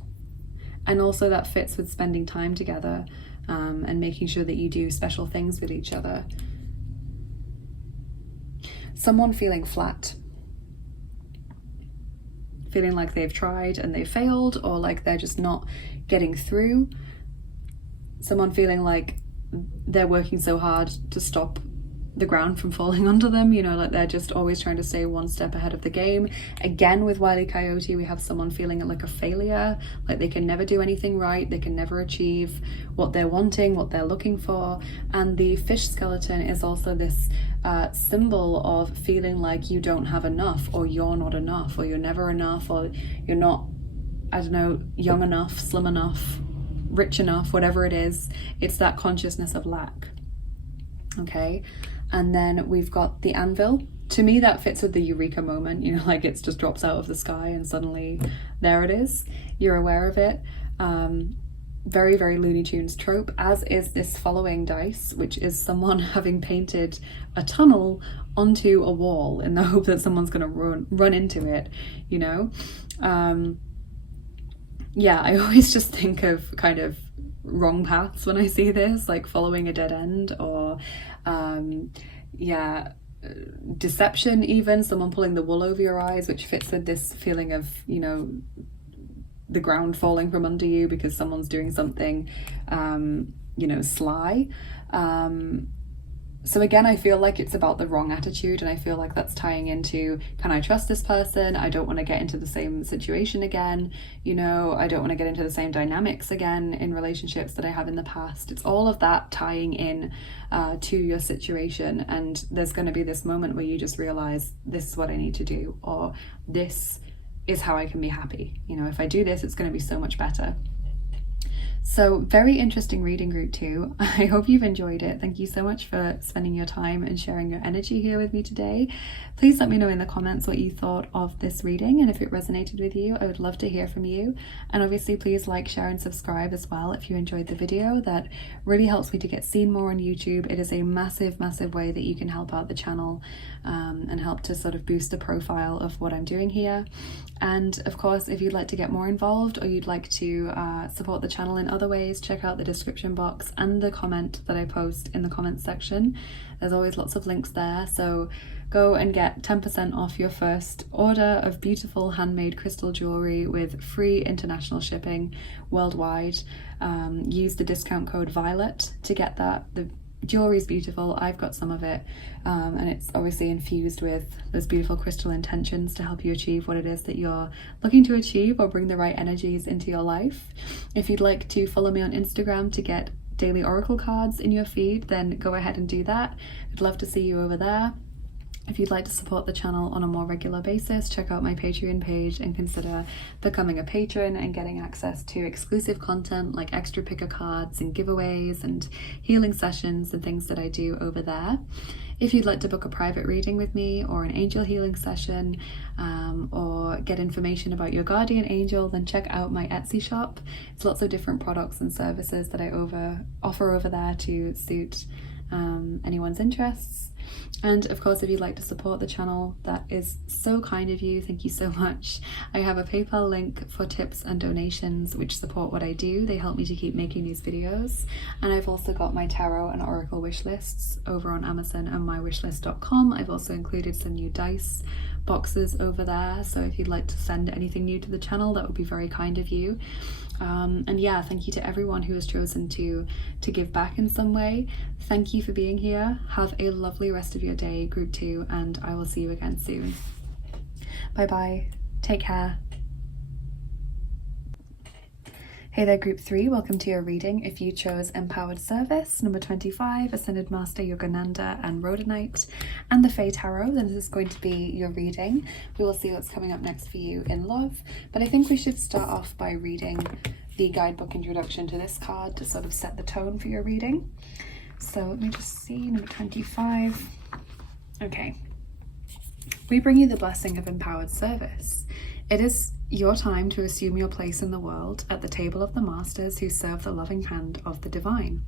And also that fits with spending time together and making sure that you do special things with each other. Someone feeling flat. Feeling like they've tried and they failed, or like they're just not getting through. Someone feeling like they're working so hard to stop the ground from falling under them, you know, like they're just always trying to stay one step ahead of the game. Again, with Wile E. Coyote, we have someone feeling like a failure, like they can never do anything right, they can never achieve what they're wanting, what they're looking for. And the fish skeleton is also this symbol of feeling like you don't have enough, or you're not enough, or you're never enough, or you're not, I don't know, young enough, slim enough, rich enough, whatever it is. It's that consciousness of lack. Okay, and then we've got the anvil. To me, that fits with the eureka moment, you know, like it just drops out of the sky and suddenly there it is. You're aware of it. very, very Looney Tunes trope, as is this following dice, which is someone having painted a tunnel onto a wall in the hope that someone's going to run into it, you know? Yeah, I always just think of kind of wrong paths when I see this, like following a dead end, or yeah, deception even, someone pulling the wool over your eyes, which fits with this feeling of, you know, the ground falling from under you because someone's doing something, you know, sly. So again, I feel like it's about the wrong attitude, and I feel like that's tying into, can I trust this person? I don't want to get into the same situation again, you know, I don't want to get into the same dynamics again in relationships that I have in the past. It's all of that tying in to your situation, and there's going to be this moment where you just realize, this is what I need to do, or this is how I can be happy. You know, if I do this, it's going to be so much better. So very interesting reading, group 2. I hope you've enjoyed it. Thank you so much for spending your time and sharing your energy here with me today. Please let me know in the comments what you thought of this reading, and if it resonated with you. I would love to hear from you. And obviously please like, share and subscribe as well if you enjoyed the video. That really helps me to get seen more on YouTube. It is a massive, massive way that you can help out the channel and help to sort of boost the profile of what I'm doing here. And of course, if you'd like to get more involved, or you'd like to support the channel in other ways, check out the description box and the comment that I post in the comments section. There's always lots of links there, so go and get 10% off your first order of beautiful handmade crystal jewelry with free international shipping worldwide. Use the discount code VIOLET to get that. The jewelry is beautiful. I've got some of it, and it's obviously infused with those beautiful crystal intentions to help you achieve what it is that you're looking to achieve, or bring the right energies into your life. If you'd like to follow me on Instagram to get daily oracle cards in your feed, then go ahead and do that. I'd love to see you over there. If you'd like to support the channel on a more regular basis, check out my Patreon page and consider becoming a patron and getting access to exclusive content like extra picker cards and giveaways and healing sessions and things that I do over there. If you'd like to book a private reading with me, or an angel healing session, or get information about your guardian angel, then check out my Etsy shop. It's lots of different products and services that I offer over there to suit anyone's interests. And of course, if you'd like to support the channel, that is so kind of you. Thank you so much. I have a PayPal link for tips and donations which support what I do. They help me to keep making these videos. And I've also got my tarot and oracle wish lists over on Amazon and mywishlist.com. I've also included some new dice boxes over there, so if you'd like to send anything new to the channel, that would be very kind of you. And yeah, thank you to everyone who has chosen to give back in some way. Thank you for being here. Have a lovely rest of your day, group 2, and I will see you again soon. Bye bye. Take care. Hey there, group 3, welcome to your reading. If you chose Empowered Service, number 25, Ascended Master Yogananda and Rhodonite, and the Fey Tarot, then this is going to be your reading. We will see what's coming up next for you in love, but I think we should start off by reading the guidebook introduction to this card to sort of set the tone for your reading. So let me just see, number 25. Okay. We bring you the blessing of empowered service. It is your time to assume your place in the world at the table of the masters who serve the loving hand of the divine.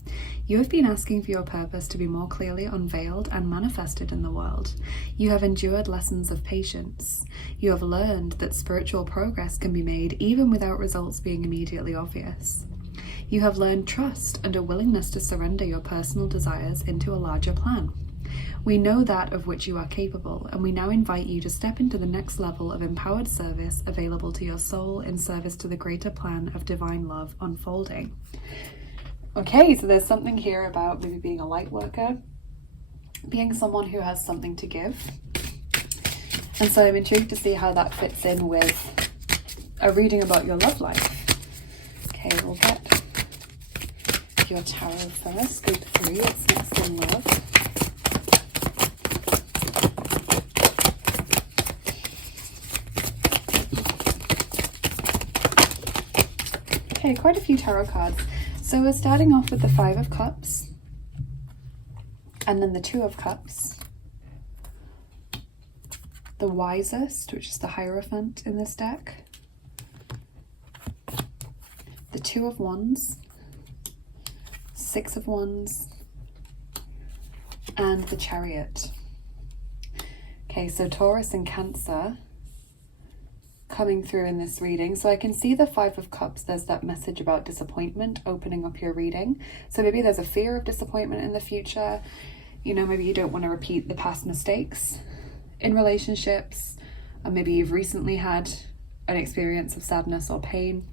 You have been asking for your purpose to be more clearly unveiled and manifested in the world. You have endured lessons of patience. You have learned that spiritual progress can be made even without results being immediately obvious. You have learned trust and a willingness to surrender your personal desires into a larger plan. We know that of which you are capable, and we now invite you to step into the next level of empowered service available to your soul in service to the greater plan of divine love unfolding. Okay, so there's something here about maybe being a light worker, being someone who has something to give. And so I'm intrigued to see how that fits in with a reading about your love life. Okay, we'll get your tarot first, group 3, it's next in love. Okay, quite a few tarot cards. So we're starting off with the 5 of Cups, and then the 2 of Cups, the Wisest, which is the Hierophant in this deck, the 2 of Wands, Six of Wands, and the Chariot. Okay, so Taurus and Cancer coming through in this reading. So I can see the Five of Cups. There's that message about disappointment opening up your reading. So maybe there's a fear of disappointment in the future. You know, maybe you don't want to repeat the past mistakes in relationships, or maybe you've recently had an experience of sadness or pain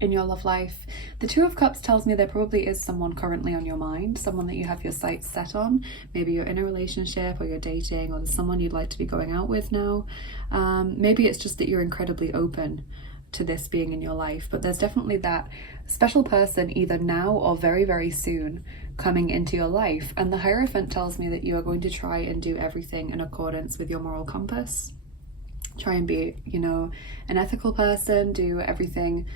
in your love life. The Two of Cups tells me there probably is someone currently on your mind, someone that you have your sights set on. Maybe you're in a relationship, or you're dating, or there's someone you'd like to be going out with now. Maybe it's just that you're incredibly open to this being in your life, but there's definitely that special person either now or very, very soon coming into your life. And the Hierophant tells me that you are going to try and do everything in accordance with your moral compass. Try and be, you know, an ethical person, do everything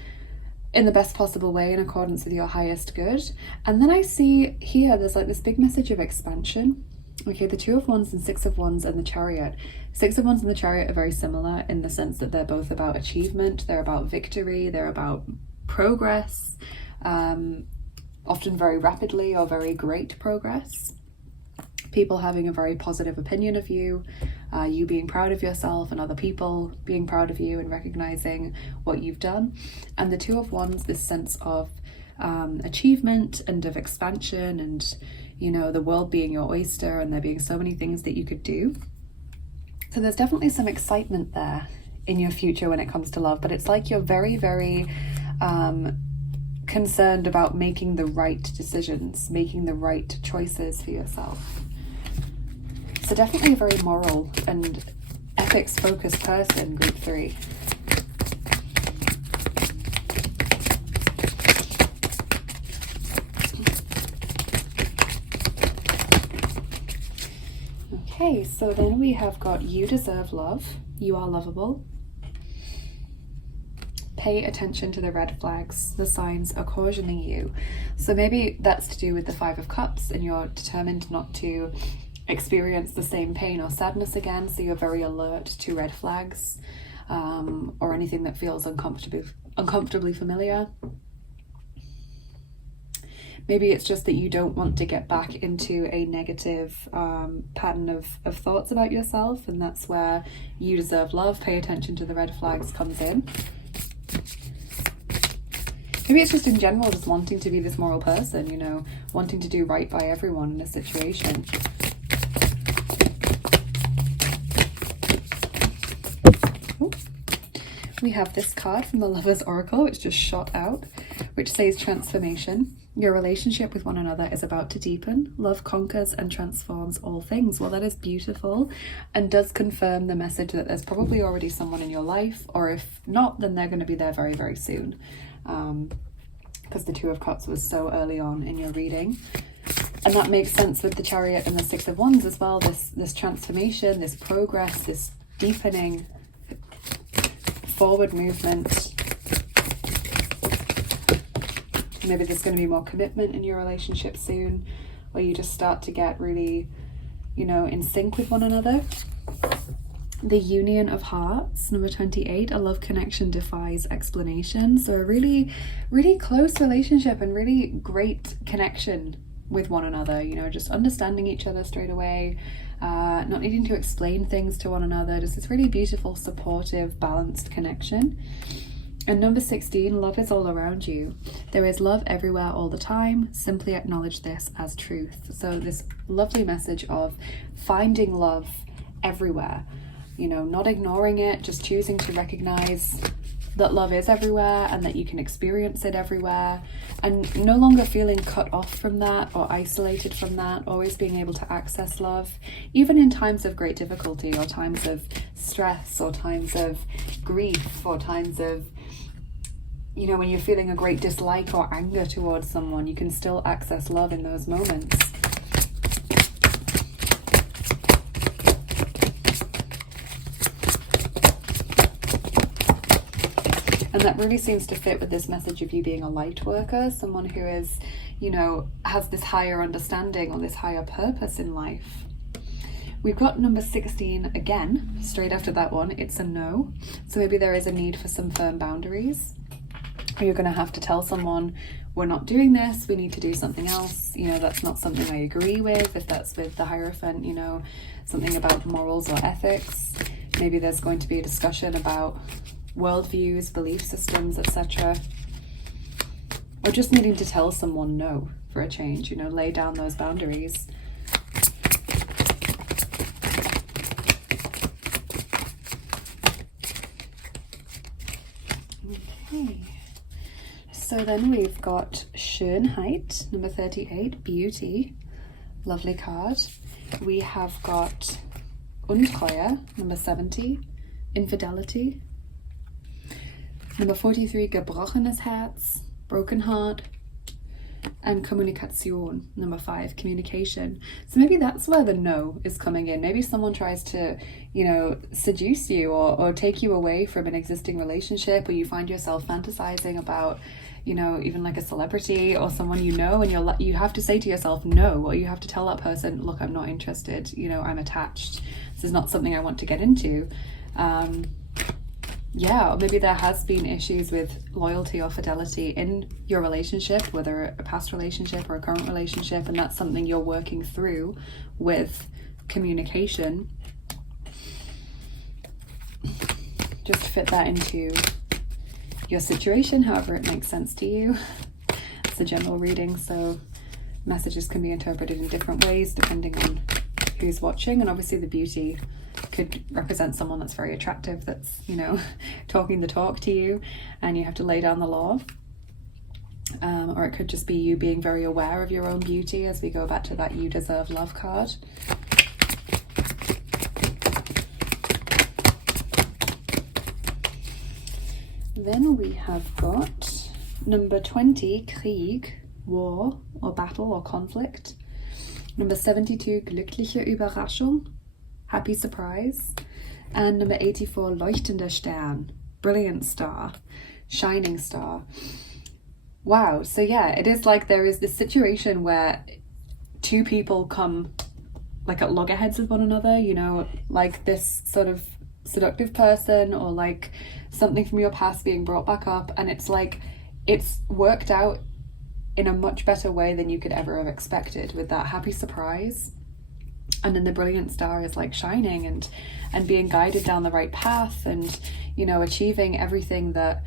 in the best possible way in accordance with your highest good. And then I see here there's like this big message of expansion. Okay, the Two of Wands and Six of Wands and the Chariot. Six of Wands and the Chariot are very similar in the sense that they're both about achievement, they're about victory, they're about progress, often very rapidly or very great progress. People having a very positive opinion of you, you being proud of yourself, and other people being proud of you and recognizing what you've done. And the Two of Wands, this sense of achievement and of expansion, and, you know, the world being your oyster and there being so many things that you could do. So there's definitely some excitement there in your future when it comes to love, but it's like you're very, very concerned about making the right decisions, making the right choices for yourself. So definitely a very moral and ethics focused person, group 3. Okay, so then we have got you deserve love, you are lovable. Pay attention to the red flags, the signs are cautioning you. So maybe that's to do with the Five of Cups, and you're determined not to experience the same pain or sadness again, so you're very alert to red flags, or anything that feels uncomfortably familiar. Maybe it's just that you don't want to get back into a negative pattern of thoughts about yourself, and that's where you deserve love, pay attention to the red flags comes in. Maybe it's just in general just wanting to be this moral person, you know, wanting to do right by everyone in a situation. Ooh. We have this card from the Lover's Oracle, which just shot out, which says transformation. Your relationship with one another is about to deepen. Love conquers and transforms all things. Well, that is beautiful, and does confirm the message that there's probably already someone in your life, or if not, then they're going to be there very, very soon. Because the Two of Cups was so early on in your reading. And that makes sense with the Chariot and the Six of Wands as well. This transformation, this progress, this deepening, forward movement. Maybe there's going to be more commitment in your relationship soon, where you just start to get really, you know, in sync with one another. The Union of Hearts, number 28, a love connection defies explanation. So a really, really close relationship and really great connection with one another, you know, just understanding each other straight away, not needing to explain things to one another, just this really beautiful, supportive, balanced connection. And number 16, love is all around you. There is love everywhere all the time. Simply acknowledge this as truth. So this lovely message of finding love everywhere, you know, not ignoring it, just choosing to recognize that love is everywhere and that you can experience it everywhere, and no longer feeling cut off from that or isolated from that, always being able to access love, even in times of great difficulty or times of stress or times of grief or times of, you know, when you're feeling a great dislike or anger towards someone, you can still access love in those moments. And that really seems to fit with this message of you being a light worker, someone who is, you know, has this higher understanding or this higher purpose in life. We've got number 16 again, straight after that one, it's a no. So maybe there is a need for some firm boundaries. Or you're going to have to tell someone, we're not doing this, we need to do something else. You know, that's not something I agree with. If that's with the Hierophant, you know, something about morals or ethics. Maybe there's going to be a discussion about worldviews, belief systems, etc. Or just needing to tell someone no for a change, you know, lay down those boundaries. Okay. So then we've got Schönheit, number 38, beauty, lovely card. We have got Untreue, number 70, infidelity. Number 43, gebrochenes Herz, broken heart. And Kommunikation, number 5, communication. So maybe that's where the no is coming in. Maybe someone tries to, you know, seduce you or take you away from an existing relationship, or you find yourself fantasizing about, you know, even like a celebrity or someone you know, and you have to say to yourself no, or you have to tell that person, look, I'm not interested, you know, I'm attached. This is not something I want to get into. Yeah, or maybe there has been issues with loyalty or fidelity in your relationship, whether a past relationship or a current relationship, and that's something you're working through with communication. Just fit that into your situation, however it makes sense to you. It's a general reading, so messages can be interpreted in different ways depending on who's watching, and obviously the beauty could represent someone that's very attractive, that's, you know, talking the talk to you, and you have to lay down the law. Or it could just be you being very aware of your own beauty, as we go back to that you deserve love card. Then we have got number 20, Krieg, war or battle or conflict. Number 72, glückliche Überraschung, happy surprise. And number 84, leuchtender Stern, brilliant star, shining star. Wow, so yeah, it is like there is this situation where two people come like at loggerheads with one another, you know, like this sort of seductive person, or like something from your past being brought back up, and it's like it's worked out in a much better way than you could ever have expected, with that happy surprise. And then the brilliant star is like shining and being guided down the right path, and, you know, achieving everything that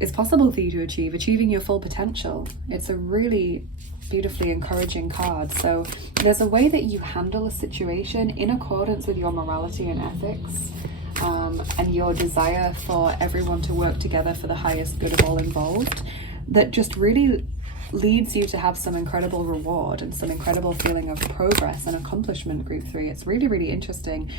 is possible for you to achieve, achieving your full potential. It's a really beautifully encouraging card. So there's a way that you handle a situation in accordance with your morality and ethics, and your desire for everyone to work together for the highest good of all involved, that just really leads you to have some incredible reward and some incredible feeling of progress and accomplishment, group 3. It's really, really interesting.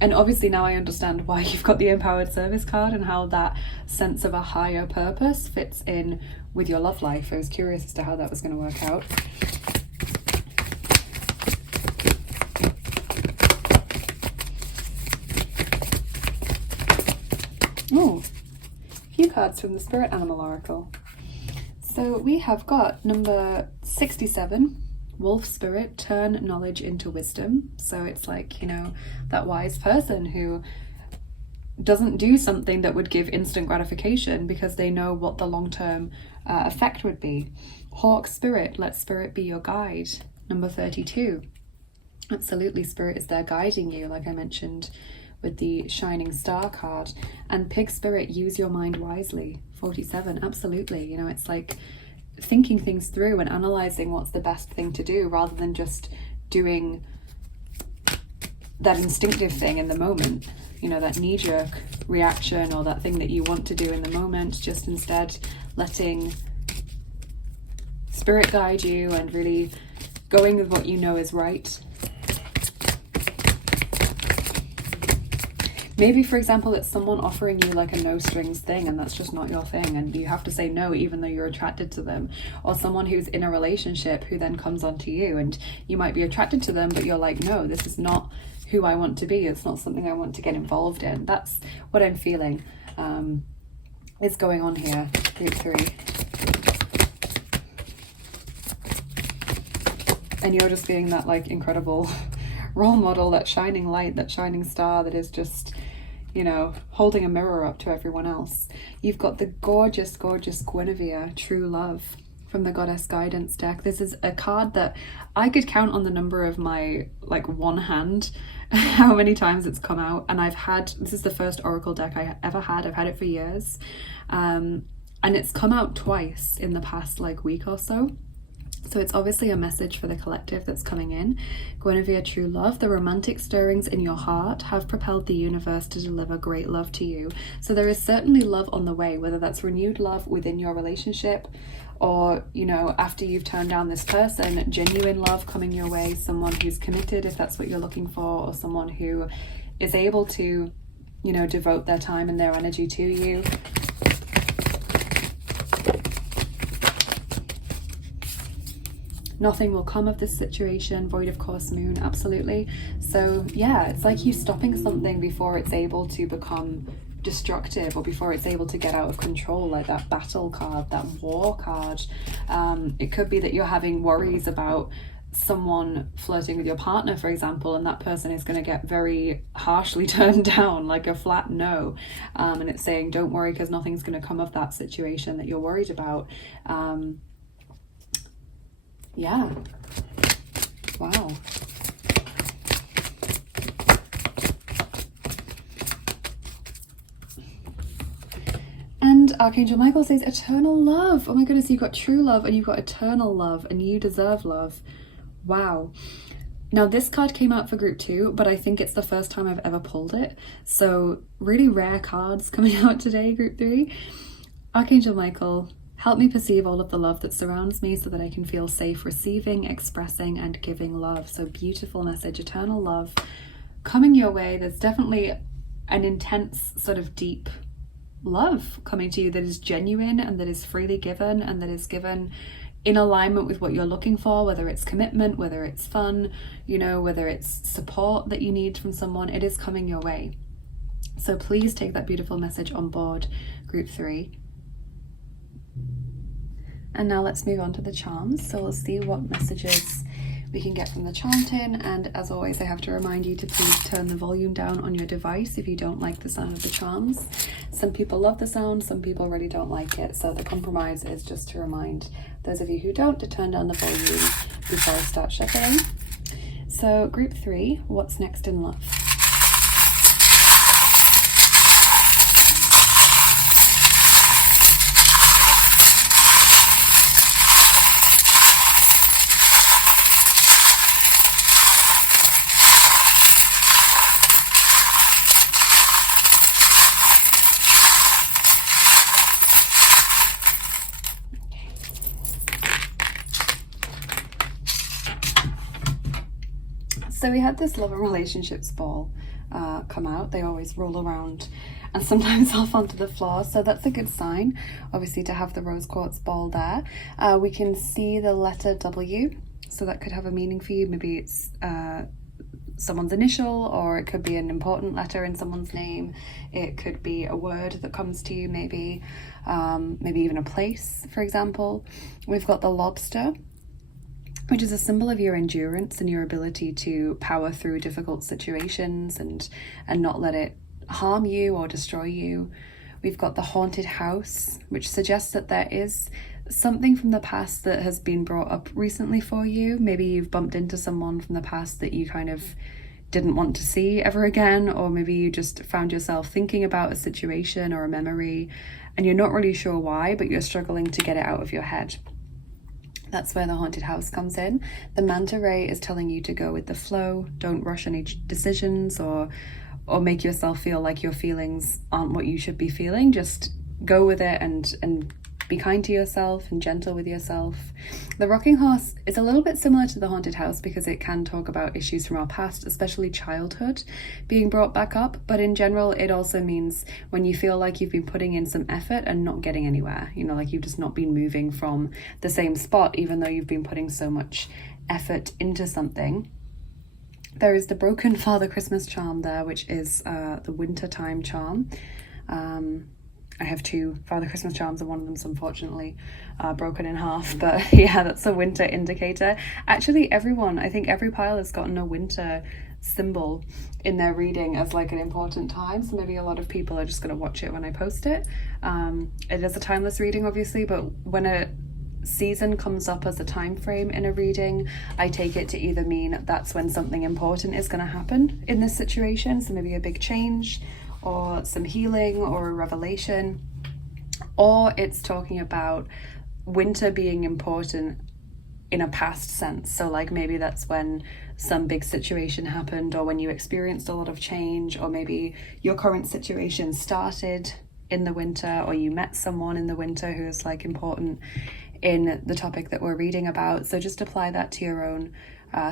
And obviously now I understand why you've got the empowered service card and how that sense of a higher purpose fits in with your love life. I was curious as to how that was going to work out. Oh, a few cards from the Spirit Animal Oracle. So we have got number 67, Wolf Spirit, turn knowledge into wisdom. So it's like, you know, that wise person who doesn't do something that would give instant gratification because they know what the long-term effect would be. Hawk Spirit, let spirit be your guide. Number 32. Absolutely, spirit is there guiding you, like I mentioned with the shining star card. And Pig Spirit, use your mind wisely. 47, absolutely. You know, it's like thinking things through and analyzing what's the best thing to do, rather than just doing that instinctive thing in the moment, you know, that knee-jerk reaction or that thing that you want to do in the moment. Just instead letting spirit guide you and really going with what you know is right. Maybe, for example, it's someone offering you like a no strings thing, and that's just not your thing, and you have to say no even though you're attracted to them. Or someone who's in a relationship who then comes onto you, and you might be attracted to them, but you're like, no, this is not who I want to be. It's not something I want to get involved in. That's what I'm feeling is going on here, group 3. And you're just being that like incredible role model, that shining light, that shining star that is just, you know, holding a mirror up to everyone else. You've got the gorgeous, gorgeous Guinevere, True Love, from the Goddess Guidance deck. This is a card that I could count on the number of my, like, one hand, how many times it's come out. And this is the first Oracle deck I ever had. I've had it for years. And it's come out twice in the past, like, week or so. So it's obviously a message for the collective that's coming in. Guinevere, True Love, the romantic stirrings in your heart have propelled the universe to deliver great love to you. So there is certainly love on the way, whether that's renewed love within your relationship, or, you know, after you've turned down this person, genuine love coming your way, someone who's committed if that's what you're looking for, or someone who is able to, you know, devote their time and their energy to you. Nothing will come of this situation. Void of course moon, absolutely. So yeah, it's like you stopping something before it's able to become destructive, or before it's able to get out of control, like that battle card, that war card. It could be that you're having worries about someone flirting with your partner, for example, and that person is going to get very harshly turned down, like a flat no. And it's saying, don't worry, because nothing's going to come of that situation that you're worried about. Yeah. Wow. And Archangel Michael says eternal love. Oh my goodness, you've got true love and you've got eternal love, and you deserve love. Wow. Now this card came out for group 2, but I think it's the first time I've ever pulled it. So really rare cards coming out today, group 3. Archangel Michael, help me perceive all of the love that surrounds me so that I can feel safe receiving, expressing, and giving love. So beautiful message, eternal love coming your way. There's definitely an intense, sort of deep love coming to you that is genuine and that is freely given, and that is given in alignment with what you're looking for, whether it's commitment, whether it's fun, you know, whether it's support that you need from someone. It is coming your way. So please take that beautiful message on board, group 3. And now let's move on to the charms. So we'll see what messages we can get from the chanting. And as always, I have to remind you to please turn the volume down on your device if you don't like the sound of the charms. Some people love the sound, some people really don't like it. So the compromise is just to remind those of you who don't to turn down the volume before I start shuffling. So group 3, what's next in love? So we had this love and relationships ball come out. They always roll around and sometimes off onto the floor, so that's a good sign, obviously, to have the rose quartz ball there. We can see the letter W, so that could have a meaning for you. Maybe it's someone's initial, or it could be an important letter in someone's name. It could be a word that comes to you, maybe even a place, for example. We've got the lobster, which is a symbol of your endurance and your ability to power through difficult situations and not let it harm you or destroy you. We've got the haunted house, which suggests that there is something from the past that has been brought up recently for you. Maybe you've bumped into someone from the past that you kind of didn't want to see ever again, or maybe you just found yourself thinking about a situation or a memory and you're not really sure why, but you're struggling to get it out of your head. That's where the haunted house comes in. The manta ray is telling you to go with the flow. Don't rush any decisions or make yourself feel like your feelings aren't what you should be feeling. Just go with it and be kind to yourself and gentle with yourself. The rocking horse is a little bit similar to the haunted house because it can talk about issues from our past, especially childhood, being brought back up. But in general, it also means when you feel like you've been putting in some effort and not getting anywhere, you know, like you've just not been moving from the same spot, even though you've been putting so much effort into something. There is the broken Father Christmas charm there, which is the wintertime charm. I have 2 Father Christmas charms and one of them's unfortunately broken in half, but yeah, that's a winter indicator. Actually, I think every pile has gotten a winter symbol in their reading as like an important time, so maybe a lot of people are just going to watch it when I post it. It is a timeless reading, obviously, but when a season comes up as a time frame in a reading, I take it to either mean that's when something important is going to happen in this situation, so maybe a big change or some healing or a revelation, or it's talking about winter being important in a past sense. So like maybe that's when some big situation happened, or when you experienced a lot of change, or maybe your current situation started in the winter, or you met someone in the winter who is like important in the topic that we're reading about. So just apply that to your own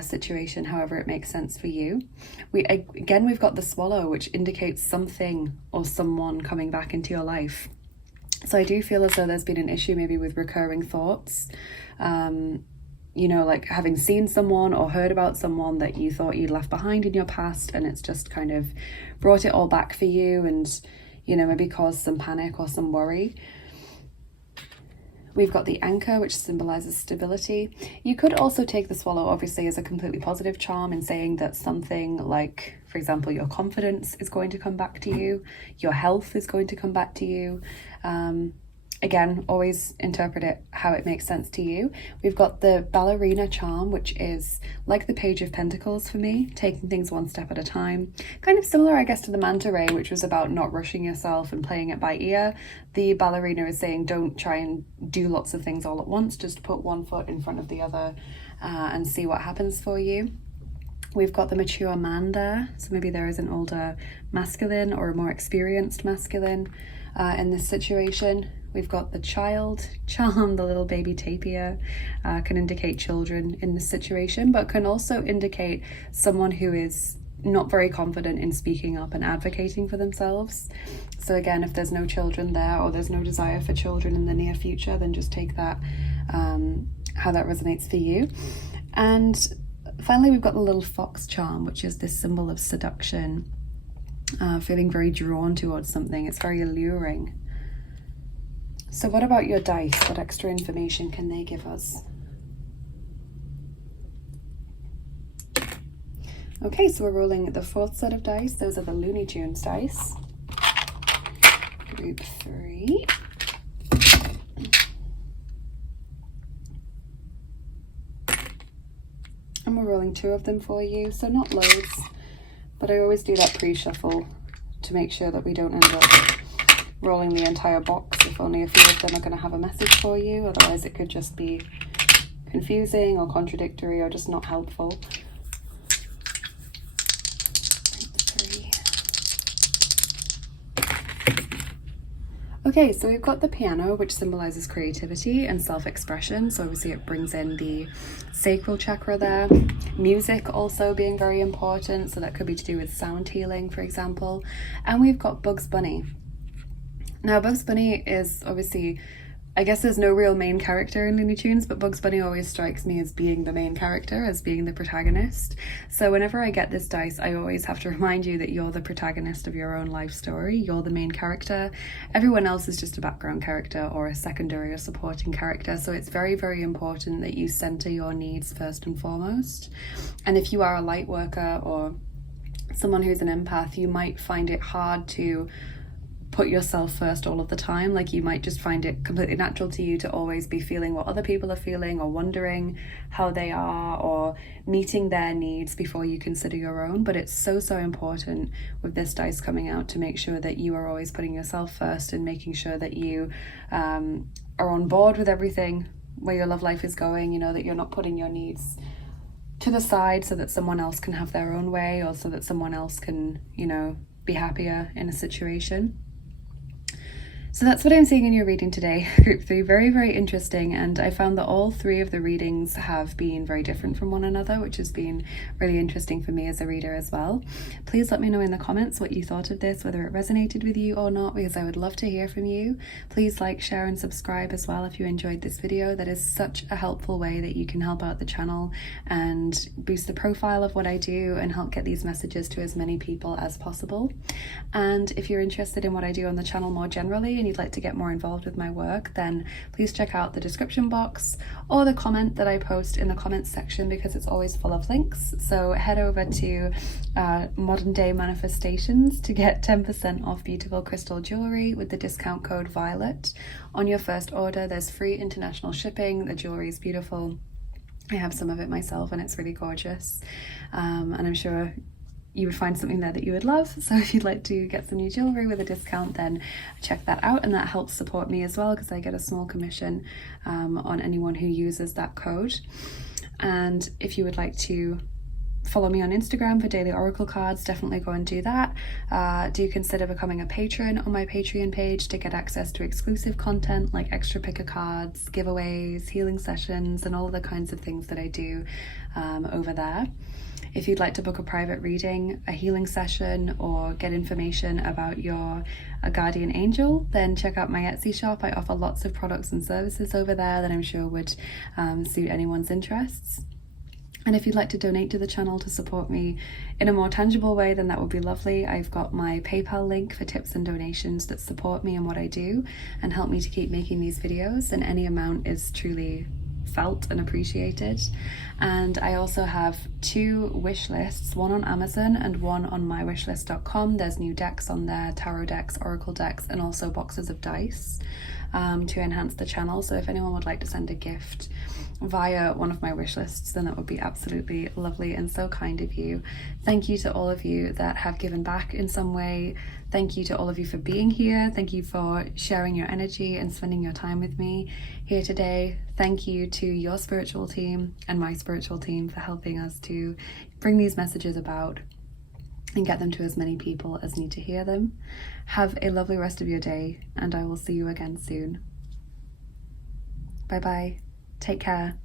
situation, however it makes sense for you. We've got the swallow, which indicates something or someone coming back into your life. So I do feel as though there's been an issue maybe with recurring thoughts, like having seen someone or heard about someone that you thought you'd left behind in your past, and it's just kind of brought it all back for you, and maybe caused some panic or some worry. We've got the anchor, which symbolizes stability. You could also take the swallow, obviously, as a completely positive charm in saying that something like, for example, your confidence is going to come back to you, your health is going to come back to you. Again, always interpret it how it makes sense to you. We've got the ballerina charm, which is like the Page of Pentacles for me, taking things one step at a time. Kind of similar, I guess, to the manta ray, which was about not rushing yourself and playing it by ear. The ballerina is saying don't try and do lots of things all at once, just put one foot in front of the other and see what happens for you. We've got the mature man there, so maybe there is an older masculine or a more experienced masculine in this situation. We've got the child charm, the little baby tapir, can indicate children in this situation, but can also indicate someone who is not very confident in speaking up and advocating for themselves. So again, if there's no children there, or there's no desire for children in the near future, then just take that, how that resonates for you. And finally, we've got the little fox charm, which is this symbol of seduction, feeling very drawn towards something. It's very alluring. So what about your dice? What extra information can they give us? Okay, so we're rolling the 4th set of dice. Those are the Looney Tunes dice. Group 3. And we're rolling 2 of them for you, so not loads, but I always do that pre-shuffle to make sure that we don't end up rolling the entire box if only a few of them are going to have a message for you. Otherwise it could just be confusing or contradictory or just not helpful. Okay, so we've got the piano, which symbolizes creativity and self-expression. So obviously it brings in the sacral chakra there. Music also being very important, so that could be to do with sound healing, for example. And we've got Bugs Bunny. Now, Bugs Bunny is obviously, I guess there's no real main character in Looney Tunes, but Bugs Bunny always strikes me as being the main character, as being the protagonist. So whenever I get this dice, I always have to remind you that you're the protagonist of your own life story. You're the main character. Everyone else is just a background character or a secondary or supporting character. So it's very, very important that you center your needs first and foremost. And if you are a light worker or someone who's an empath, you might find it hard to put yourself first all of the time. Like you might just find it completely natural to you to always be feeling what other people are feeling, or wondering how they are, or meeting their needs before you consider your own. But it's so, so important with this dice coming out to make sure that you are always putting yourself first and making sure that you are on board with everything, where your love life is going, that you're not putting your needs to the side so that someone else can have their own way, or so that someone else can, be happier in a situation. So that's what I'm seeing in your reading today, group 3. Very, very interesting, and I found that all 3 of the readings have been very different from one another, which has been really interesting for me as a reader as well. Please let me know in the comments what you thought of this, whether it resonated with you or not, because I would love to hear from you. Please like, share and subscribe as well if you enjoyed this video. That is such a helpful way that you can help out the channel and boost the profile of what I do and help get these messages to as many people as possible. And if you're interested in what I do on the channel more generally, and you'd like to get more involved with my work, then please check out the description box or the comment that I post in the comments section, because it's always full of links. So head over to Modern Day Manifestations to get 10% off beautiful crystal jewelry with the discount code VIOLET. On your first order, there's free international shipping. The jewelry is beautiful. I have some of it myself and it's really gorgeous, and I'm sure you would find something there that you would love. So if you'd like to get some new jewelry with a discount, then check that out, and that helps support me as well, because I get a small commission on anyone who uses that code. And if you would like to follow me on Instagram for daily oracle cards, definitely go and do that. Do consider becoming a patron on my Patreon page to get access to exclusive content like extra picker cards, giveaways, healing sessions, and all the kinds of things that I do over there. If you'd like to book a private reading, a healing session, or get information about your guardian angel, then check out my Etsy shop. I offer lots of products and services over there that I'm sure would suit anyone's interests. And if you'd like to donate to the channel to support me in a more tangible way, then that would be lovely. I've got my PayPal link for tips and donations that support me and what I do and help me to keep making these videos, and any amount is truly felt and appreciated. And I also have 2 wish lists, one on Amazon and one on mywishlist.com. There's new decks on there, tarot decks, oracle decks, and also boxes of dice to enhance the channel. So if anyone would like to send a gift via one of my wish lists, then that would be absolutely lovely and so kind of you. Thank you to all of you that have given back in some way. Thank you to all of you for being here. Thank you for sharing your energy and spending your time with me here today. Thank you to your spiritual team and my spiritual team for helping us to bring these messages about and get them to as many people as need to hear them. Have a lovely rest of your day, and I will see you again soon. Bye bye. Take care.